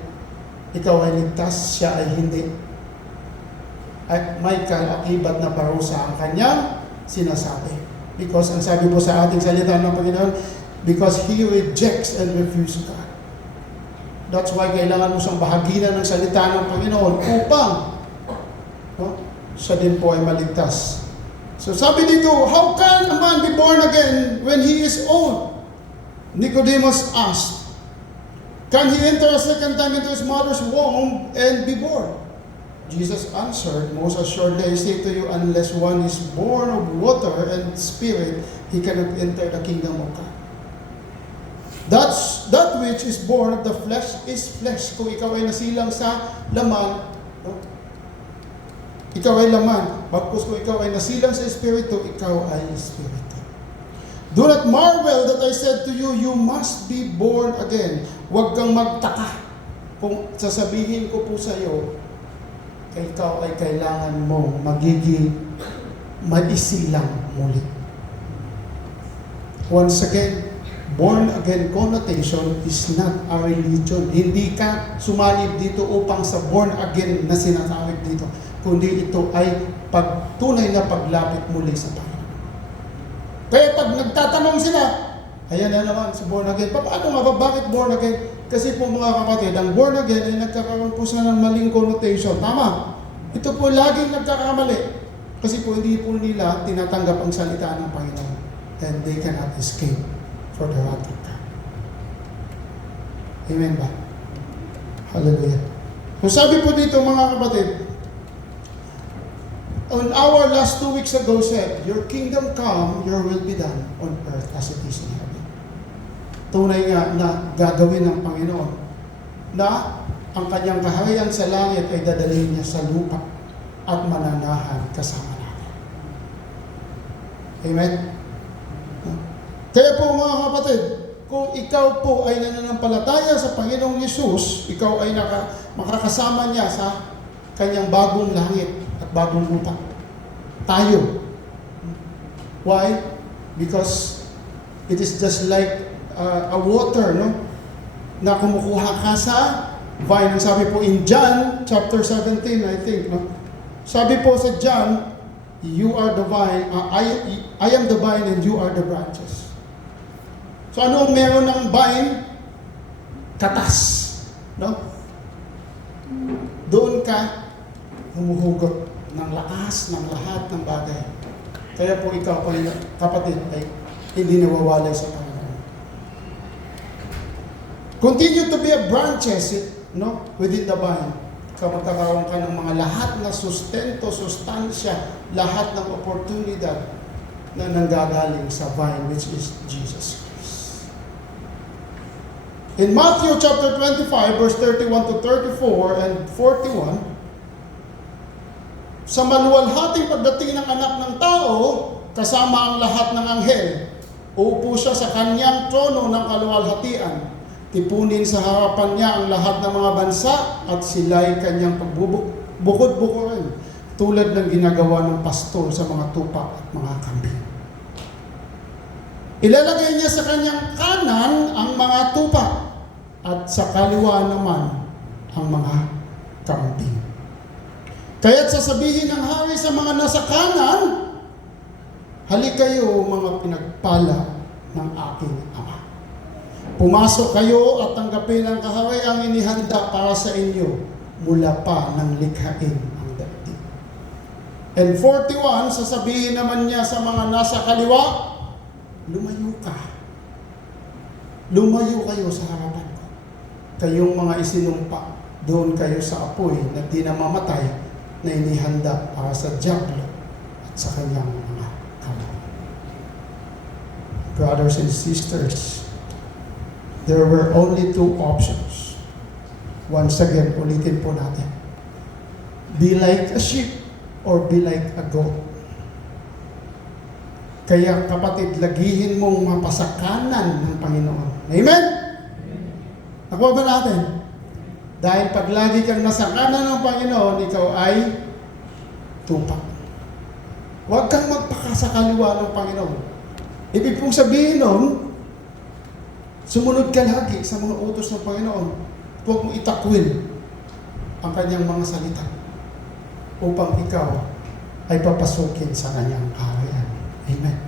ikaw ay ligtas, siya ay hindi. At may kaakibat na parusa ang kanyang sinasabi. Because ang sabi po sa ating salita ng Panginoon, because He rejects and refuses God. That's why kailangan mo siyang bahaginan ng salita ng Panginoon upang siya din po ay maligtas. So sabi dito, how can a man be born again when he is old? Nicodemus asked, can he enter a second time into his mother's womb and be born? Jesus answered, most assuredly I say to you, unless one is born of water and spirit, he cannot enter the kingdom of God. That which is born of the flesh is flesh. Kung ikaw ay nasilang sa laman, ikaw ay laman. Bagkus kung ikaw ay nasilang sa espiritu, ikaw ay espiritu. Do not marvel that I said to you, you must be born again. Huwag kang magtaka kung sasabihin ko po sa iyo, ikaw ay kailangan mong magiging maisilang muli. Once again, born again connotation is not a religion. Hindi ka sumalib dito upang sa born again na sinasawit dito, kundi ito ay tunay na paglapit muli sa Panginoon. Kaya pag nagtatanong sila, ayan na naman si born again. Paano nga ba? Bakit born again? Kasi po mga kapatid, ang born again ay nagkakaroon po sila ng maling connotation. Tama. Ito po laging nagkakamali. Kasi po hindi po nila tinatanggap ang salita ng Panginoon. And they cannot escape for the wrath of God. Amen ba? Hallelujah. So sabi po dito mga kapatid, on our last 2 weeks ago said, your kingdom come, your will be done on earth as it is in heaven. tunay nga na gagawin ng Panginoon, na ang kanyang kaharian sa langit ay dadalhin niya sa lupa at mananahan kasama natin. Amen? Kaya po mga kapatid, kung ikaw po ay nananampalataya sa Panginoong Yesus, ikaw ay makakasama niya sa kanyang bagong langit at bagong lupa. Tayo. Why? Because it is just like a water, no? Na kumukuha ka sa vine. Sabi po in John chapter 17, I think, no? Sabi po sa John, you are the vine, I am the vine and you are the branches. So ano ang meron ng vine? Katas, no? Doon ka humuhugot ng lakas ng lahat ng bagay. Kaya po ikaw, kapatid, ay hindi nawawalay sa Panginoon. Continue to be a branches, no, within the vine. Ikaw magkakaroon ka ng mga lahat na sustento, sustansya, lahat ng oportunidad na nanggagaling sa vine, which is Jesus Christ. In Matthew chapter 25, verse 31 to 34 and 41, sa maluwalhating pagdating ng anak ng tao, kasama ang lahat ng anghel, uupo siya sa kanyang trono ng kaluwalhatian. Tipunin sa harapan niya ang lahat ng mga bansa at sila'y kanyang pagbubukod-bukurin, tulad ng ginagawa ng pastol sa mga tupa at mga kambing. Ilalagay niya sa kanyang kanan ang mga tupa at sa kaliwa naman ang mga kambing. Kaya't sasabihin ng hari sa mga nasa kanan, halika kayo mga pinagpala ng aking Ama. Pumasok kayo at tanggapin ang kahariang inihanda para sa inyo mula pa ng likhain ang daigdig. And 41, sasabihin naman niya sa mga nasa kaliwa, lumayo ka. Lumayo kayo sa harapan ko. Kayong mga isinumpa, doon kayo sa apoy na di namamatay na inihanda para sa diablo at sa kanyang mga kamay. Brothers and sisters, there were only two options. Once again, ulitin po natin. Be like a sheep or be like a goat. Kaya kapatid, lagihin mong mapasakanan ng Panginoon. Amen? Nakuha ba natin? Dahil pag lagi kang nasa kanan ng Panginoon, ikaw ay tupa. Huwag kang magpaka sa kaliwa ng Panginoon. Ibig pong sabihin nun, sumunod ka lagi sa mga utos ng Panginoon. Huwag mong itakwil ang kanyang mga salita upang ikaw ay papasukin sa kanyang kaharian. Amen.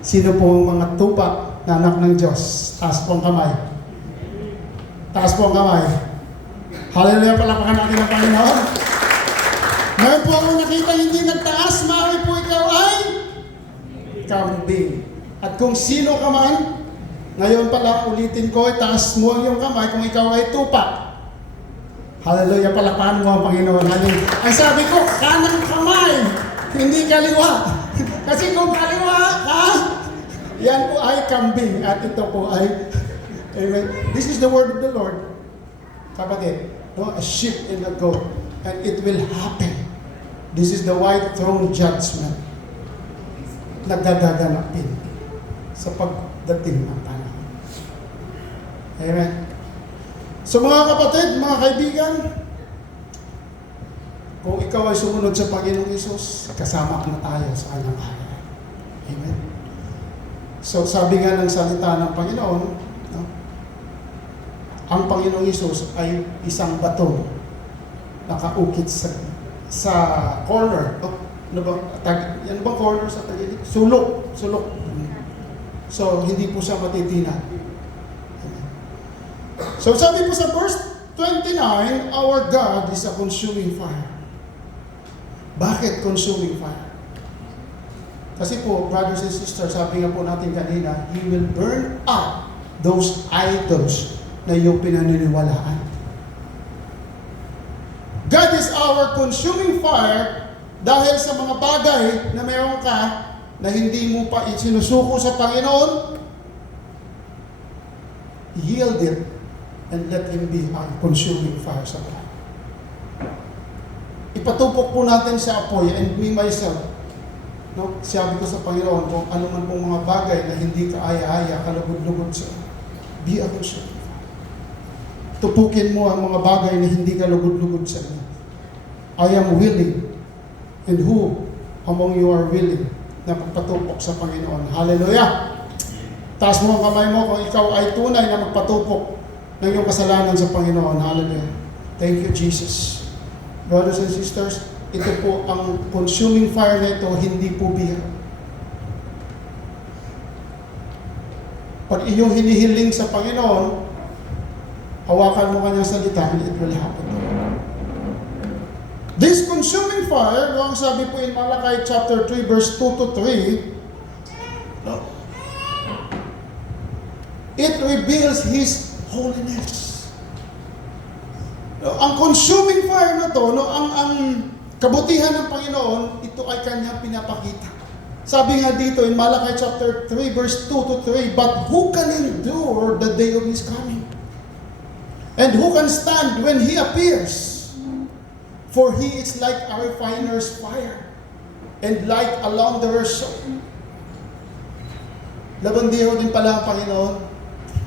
Sino po ang mga tupa na anak ng Diyos? Taas po ang kamay. Taas po ang kamay. Hallelujah, palapakan natin ang Panginoon. Ngayon po akong nakita hindi nagtaas, maaari po ikaw ay kambing. At kung sino ka man, ngayon pala ulitin ko, itaas mo ang iyong kamay kung ikaw ay tupa. Hallelujah, palapakan mo ang Panginoon. Hallelujah. Ay sabi ko, kanang kamay, hindi kaliwa. Kasi kung kaliwa ka, yan po ay kambing. At ito po ay, amen. This is the word of the Lord. Kapatid, no? A sheep and a goat. And it will happen. This is the white throne judgment na gagaganapin sa pagdating ng panahon. Amen. So mga kapatid, mga kaibigan, kung ikaw ay sumunod sa Panginoong Hesus, kasama na tayo sa kanyang kaharian. Amen. So sabi nga ng salita ng Panginoon, no? Ang Panginoong Hesus ay isang bato nakaukit sa corner. Oh, ano ba? Yan bang corner sa Tagalog? Sulok. So, hindi po siya matitina. So, sabi po sa verse 29, our God is a consuming fire. Bakit consuming fire? Kasi po, brothers and sisters, sabi nga po natin kanina, He will burn up those idols na iyong pinaniniwalaan. God is our consuming fire dahil sa mga bagay na meron ka na hindi mo pa isinusuko sa Panginoon, yield it, and let Him be a consuming fire sa buhay. Ipatupok po natin sa apoy, and me myself, no? Sabi ko sa Panginoon, kung ano man pong mga bagay na hindi ka aya-aya, kalugod-lugod sa, be a consuming fire. Tupukin mo ang mga bagay na hindi ka lugod-lugod sa inyo. I am willing, and who among you are willing na magpatupok sa Panginoon? Hallelujah! Taas mo ang kamay mo kung ikaw ay tunay na magpatupok ng iyong kasalanan sa Panginoon. Hallelujah! Thank you, Jesus. Brothers and sisters, ito po ang consuming fire na ito, hindi po biro. Pag iyong hinihiling sa Panginoon, hawakan mo kanyang salita, and it will happen. This consuming fire, ang sabi po in Malachi chapter 3, verse 2 to 3, no? It reveals His holiness. No, ang consuming fire na to, no, ang kabutihan ng Panginoon, ito ay kanyang pinapakita. Sabi nga dito in Malachi chapter 3, verse 2 to 3, but who can endure the day of His coming? And who can stand when He appears? For He is like a refiner's fire, and like a launderer's soap. Labandero din pala ang Panginoon.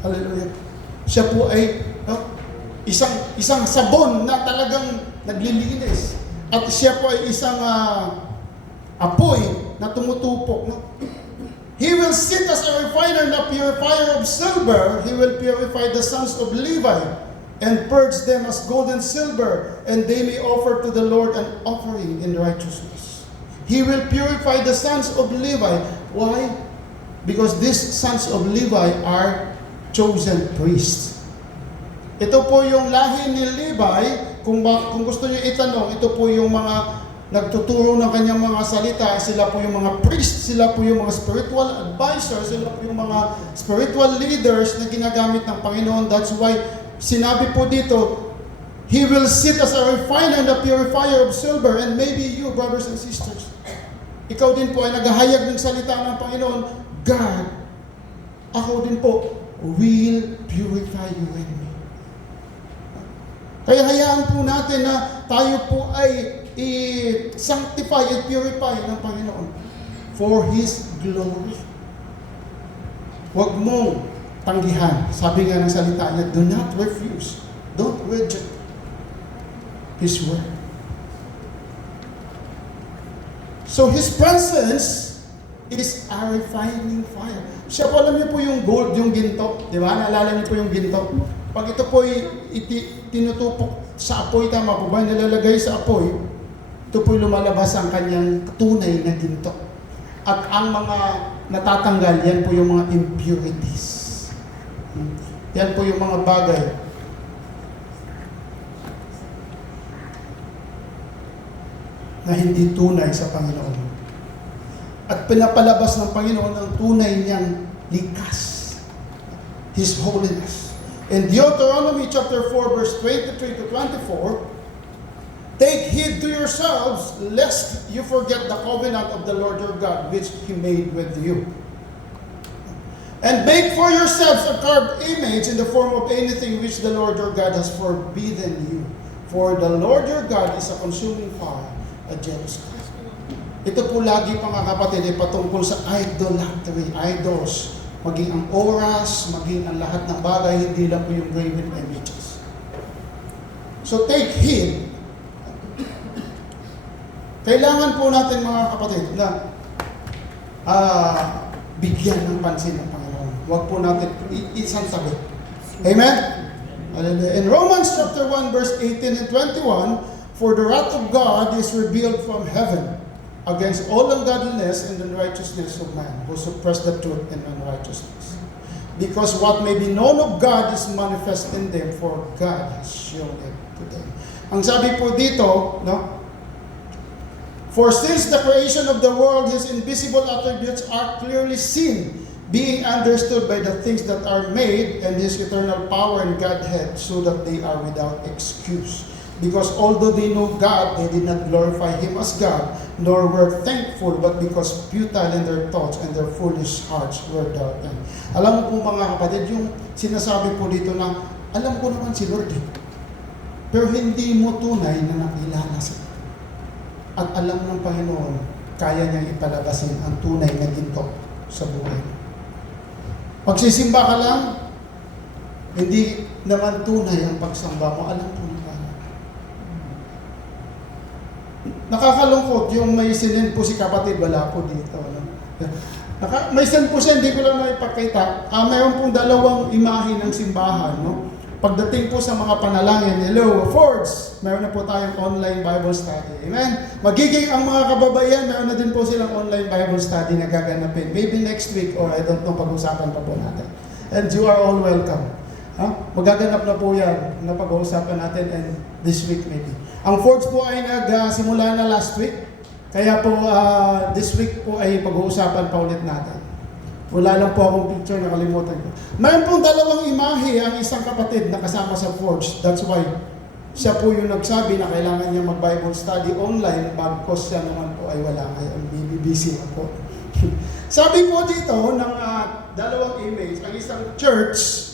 Hallelujah. Siya po ay isang sabon na talagang naglilinis. At siya po ay isang apoy na tumutupok. No? He will sit as a refiner and a purifier of silver. He will purify the sons of Levi and purge them as gold and silver, and they may offer to the Lord an offering in righteousness. He will purify the sons of Levi. Why? Because these sons of Levi are chosen priests. Ito po yung lahi ni Levi. Kung gusto niyo itanong, ito po yung mga nagtuturo ng kanyang mga salita. Sila po yung mga priests, sila po yung mga spiritual advisors, sila po yung mga spiritual leaders na ginagamit ng Panginoon. That's why sinabi po dito, He will sit as a refiner and a purifier of silver. And maybe you, brothers and sisters, ikaw din po ay naghahayag ng salita ng Panginoon, God, ako din po, will purify you and me. Kaya hayaan po natin na tayo po ay i-sanctify and purify ng Panginoon for His glory. Huwag mong tanggihan. Sabi nga ng salita niya, do not refuse. Don't reject His word. So His presence is a refining fire. Siya po, alam niyo po yung gold, yung ginto. Di ba? Naalala niyo po yung ginto. Pag ito po tinutupok sa apoy, tama po ba? Nilalagay sa apoy, ito po lumalabas ang kanyang tunay na ginto. At ang mga natatanggal, yan po yung mga impurities. Yan po yung mga bagay na hindi tunay sa Panginoon. At pinapalabas ng Panginoon ang tunay niyang likas. His holiness. In Deuteronomy chapter 4, verse 23 to 24, take heed to yourselves, lest you forget the covenant of the Lord your God, which He made with you. And make for yourselves a carved image in the form of anything which the Lord your God has forbidden you. For the Lord your God is a consuming fire, a jealous God. Ito po lagi pa mga kapatid ay patungkol sa idolatry, idols. Maging ang oras, maging ang lahat ng bagay, hindi lang po yung graven images. So take heed. Kailangan po natin mga kapatid na bigyan ng pansin ng Panginoon. Huwag po natin isang tabi. Amen? In Romans chapter 1 verse 18 and 21, for the wrath of God is revealed from heaven against all ungodliness and unrighteousness of man, who suppress the truth in unrighteousness. Because what may be known of God is manifest in them, for God has shown it to them. Ang sabi po dito, no? For since the creation of the world, His invisible attributes are clearly seen, being understood by the things that are made, and His eternal power and Godhead, so that they are without excuse. Because although they know God, they did not glorify Him as God, nor were thankful, but because futile in their thoughts and their foolish hearts were darkened. Alam mo po mga kapatid, yung sinasabi po dito na, alam ko naman si Lord, pero hindi mo tunay na nakilala siya. At alam ng Panginoon, kaya niyang ipalabasin ang tunay na ginto sa buhay. Pagsisimba ka lang, hindi naman tunay ang pagsamba mo. Alam ko na paano. Nakakalungkot yung may sinend po si kapatid, wala po dito. May send po siya, hindi ko lang naipakita. Mayroon pong dalawang imahe ng simbahan. No? Pagdating po sa mga panalangin, hello, Fords, meron na po tayong online Bible study. Amen? Magiging ang mga kababayan, meron na din po silang online Bible study na gaganapin. Maybe next week, or I don't know, pag-usapan pa po natin. And you are all welcome. Magaganap na po yan na pag-uusapan natin, and this week maybe. Ang Fords po ay nagsimula na last week, kaya po this week po ay pag-uusapan pa ulit natin. Wala lang po akong picture, nakalimutan ko. Mayroon pong dalawang imahe ang isang kapatid na kasama sa Forge. That's why siya po yung nagsabi na kailangan niya mag-Bible study online, bagkos siya naman po ay wala ngayon. Busy na po. Sabi po dito ng dalawang image, ang isang church,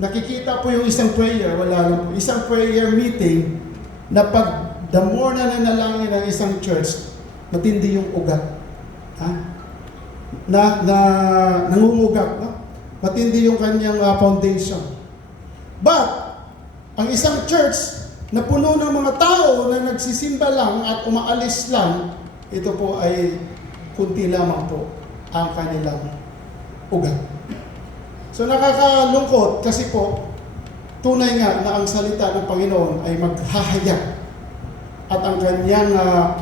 nakikita po yung isang prayer, wala lang po, isang prayer meeting na pag the more na nanalangin ng isang church, matindi yung ugat. Nangungugat, no? Matindi yung kanyang foundation. But, ang isang church na puno ng mga tao na nagsisimba lang at umaalis lang, ito po ay kunti lamang po ang kanilang ugat. So nakakalungkot kasi po, tunay nga na ang salita ng Panginoon ay maghahayag at ang kanyang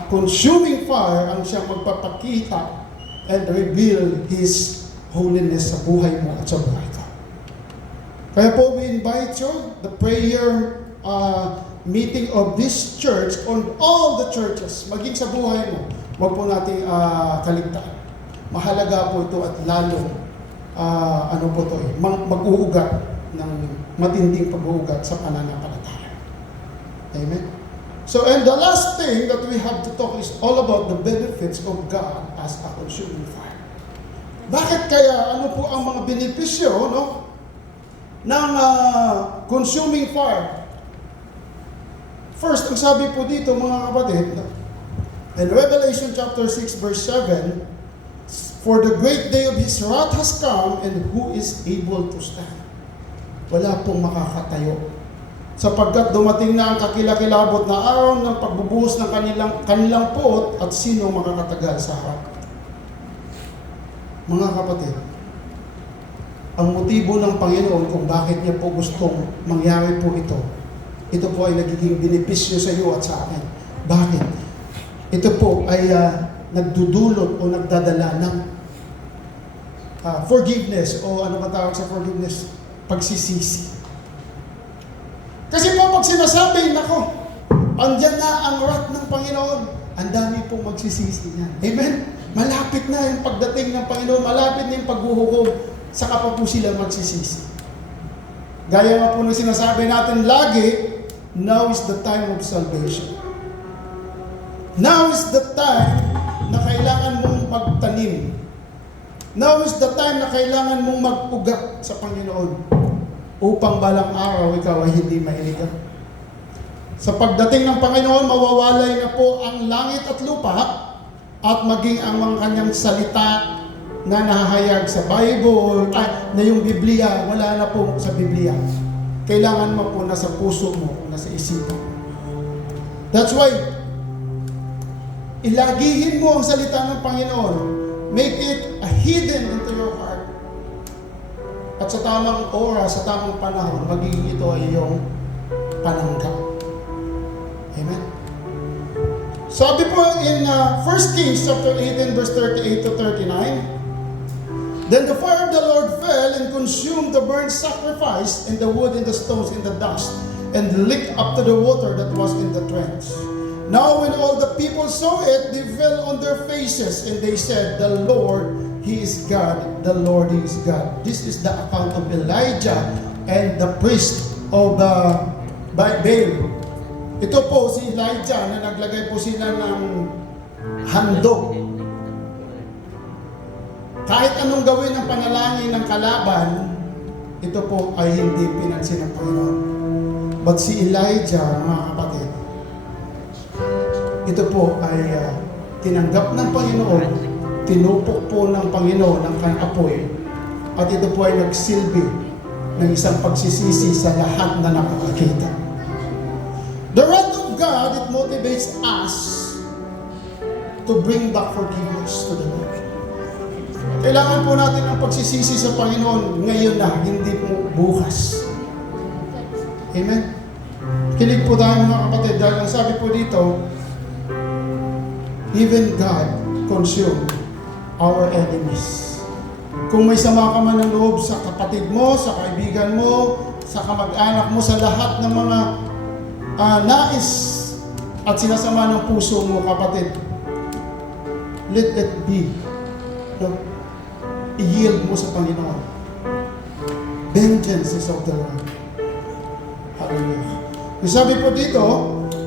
consuming fire ang siyang magpapakita and reveal His holiness sa buhay mo at sa buhay ko. Kaya po we invite you, the prayer meeting of this church, on all the churches, maging sa buhay mo, huwag po nating kaligtaan. Mahalaga po ito at lalo, mag-uugat ng matinding pag-uugat sa pananampalataya. Amen? So, and the last thing that we have to talk is all about the benefits of God as a consuming fire. Bakit kaya, ano po ang mga benepisyo, no, ng consuming fire? First, ang sabi po dito, mga kapatid, in Revelation chapter 6, verse 7, for the great day of His wrath has come, and who is able to stand? Wala pong makakatayo. Sapagkat dumating na ang kakilakilabot na araw ng pagbubuhos ng kanilang puot, at sino makakatagal sa harap. Mga kapatid, ang motibo ng Panginoon kung bakit niya po gustong mangyari po ito po ay nagiging benepisyo sa iyo at sa akin. Bakit? Ito po ay nagdudulot o nagdadala ng forgiveness, o ano ba tawag sa forgiveness? Pagsisisi. Kasi po pag sinasabi, nako, andyan na ang wrath ng Panginoon, ang dami pong magsisisi niyan. Amen? Malapit na yung pagdating ng Panginoon, malapit na yung paghuhukom, saka pa po sila magsisisi. Gaya nga po na sinasabi natin lagi, now is the time of salvation. Now is the time na kailangan mong magtanim. Now is the time na kailangan mong mag-ugat sa Panginoon, upang balang araw ikaw ay hindi mailigan. Sa pagdating ng Panginoon, mawawalay na po ang langit at lupa, at maging ang mga kanyang salita na nahahayag sa Bible, na yung Biblia, wala na po sa Biblia. Kailangan mo po nasa puso mo, nasa isipan. That's why, ilagihin mo ang salita ng Panginoon. Make it a hidden into your heart. At sa tamang oras, sa tamang panahon, magiging ito ay iyong panangga. Amen? Sabi po in 1 Kings chapter 18, verse 38 to 39, then the fire of the Lord fell and consumed the burnt sacrifice, and the wood, and the stones, and the dust, and licked up to the water that was in the trench. Now when all the people saw it, they fell on their faces, and they said, the Lord, He is God, the Lord, He is God. This is the account of Elijah and the priest of Baal. Ito po si Elijah na naglagay po sila ng handog. Kahit anong gawin ng panalangin ng kalaban, ito po ay hindi pinansin ng Panginoon. But si Elijah, mga kapatid, ito po ay tinanggap ng Panginoon, tinupok po ng Panginoon ang kanyang apoy, at ito po ay nagsilbi ng isang pagsisisi sa lahat na nakakakita. The wrath of God, it motivates us to bring back forgiveness to the Lord. Kailangan po natin ang pagsisisi sa Panginoon ngayon na, hindi po bukas. Amen? Kilig po tayo mga kapatid, dahil ang sabi po dito, even God consume our enemies. Kung may sama ka man ng loob sa kapatid mo, sa kaibigan mo, sa kamag-anak mo, sa lahat ng mga nais at sinasama ng puso mo, kapatid, let it be. I-yield mo sa Panginoon. Vengeance is of the Lord. Hallelujah. Sabi po dito,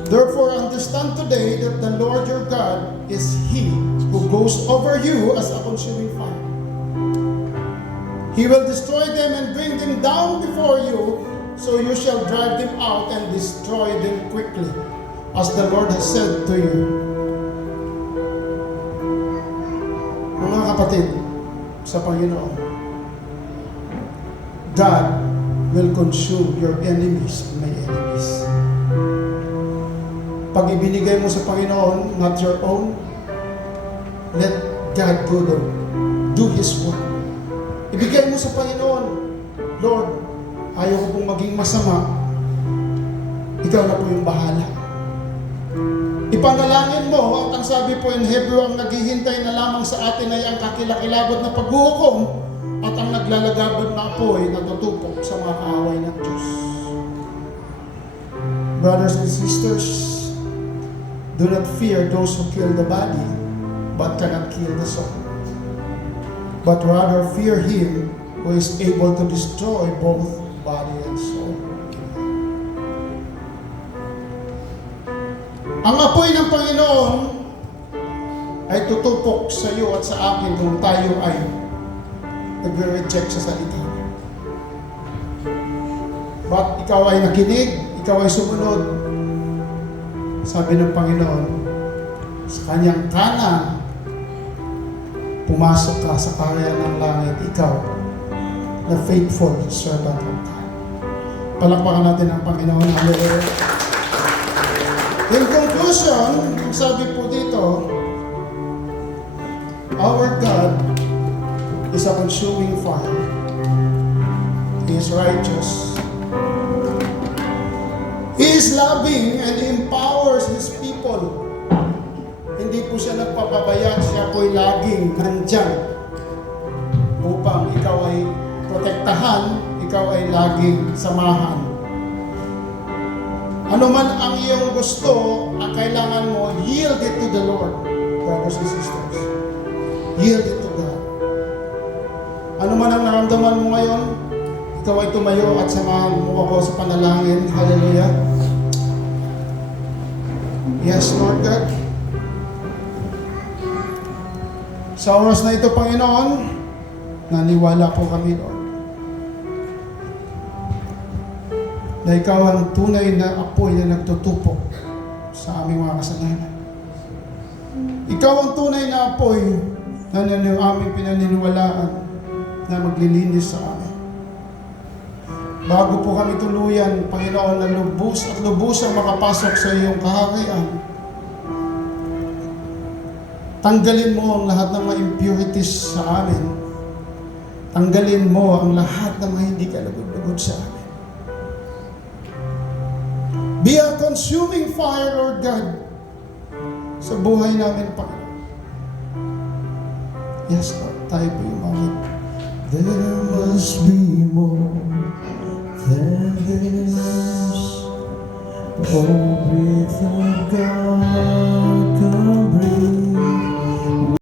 therefore understand today that the Lord your God is He who goes over you as a consuming fire. He will destroy them and bring them down before you, so you shall drive them out and destroy them quickly, as the Lord has said to you. Mga kapatid, sa Panginoon, God will consume your enemies and my enemies. Pag ibinigay mo sa Panginoon, not your own, let God do His work. Ibigay mo sa Panginoon, Lord, ayaw ko pong maging masama. Ikaw na po yung bahala. Ipanalangin mo, at ang sabi po in Hebrew, ang naghihintay na lamang sa atin ay ang kakilakilabot na paghuhukom at ang naglalagabot na apoy na tutupok sa mga kaaway ng Diyos. Brothers and sisters, do not fear those who kill the body, but cannot kill the soul. But rather fear Him who is able to destroy both body and soul. Ang apoy ng Panginoon ay tutupok sa iyo at sa akin kung tayo ay nag-reject sa salita niya. But ikaw ay nakinig, ikaw ay sumunod. Sabi ng Panginoon, sa kanyang kanan, pumasok ka sa kaharian ng langit, ikaw, na faithful servant of God. Palakpakan natin ang Panginoon. Hallelujah. In conclusion, sabi po dito, our God is a consuming fire. He is righteous. He is loving and He empowers His people. Hindi po siya nagpapabayag, siya po'y laging nandyan upang ikaw ay protektahan, ikaw ay laging samahan. Ano man ang iyong gusto, ang kailangan mo, yield it to the Lord, brothers and sisters. Yield it to God. Ano man ang naramdaman mo ngayon, ikaw ay tumayo at samahan mo ako sa panalangin. Hallelujah. Yes, Lord God. Sa oras na ito, Panginoon, naniwala po kami, Lord, na ikaw ang tunay na apoy na nagtutupok sa aming mga kasalanan. Ikaw ang tunay na apoy na aming pinaniniwalaan na maglilinis sa amin. Bago po kami tuluyan, Panginoon, na lubos at lubos ang makapasok sa iyong kaharian, tanggalin mo ang lahat ng mga impurities sa amin. Tanggalin mo ang lahat ng mga hindi kalugod-lugod sa amin. Be a consuming fire, Lord God, sa buhay namin, Panginoon. Yes, Lord, tayo po yung mga. There must be more than this. Oh, breath of God.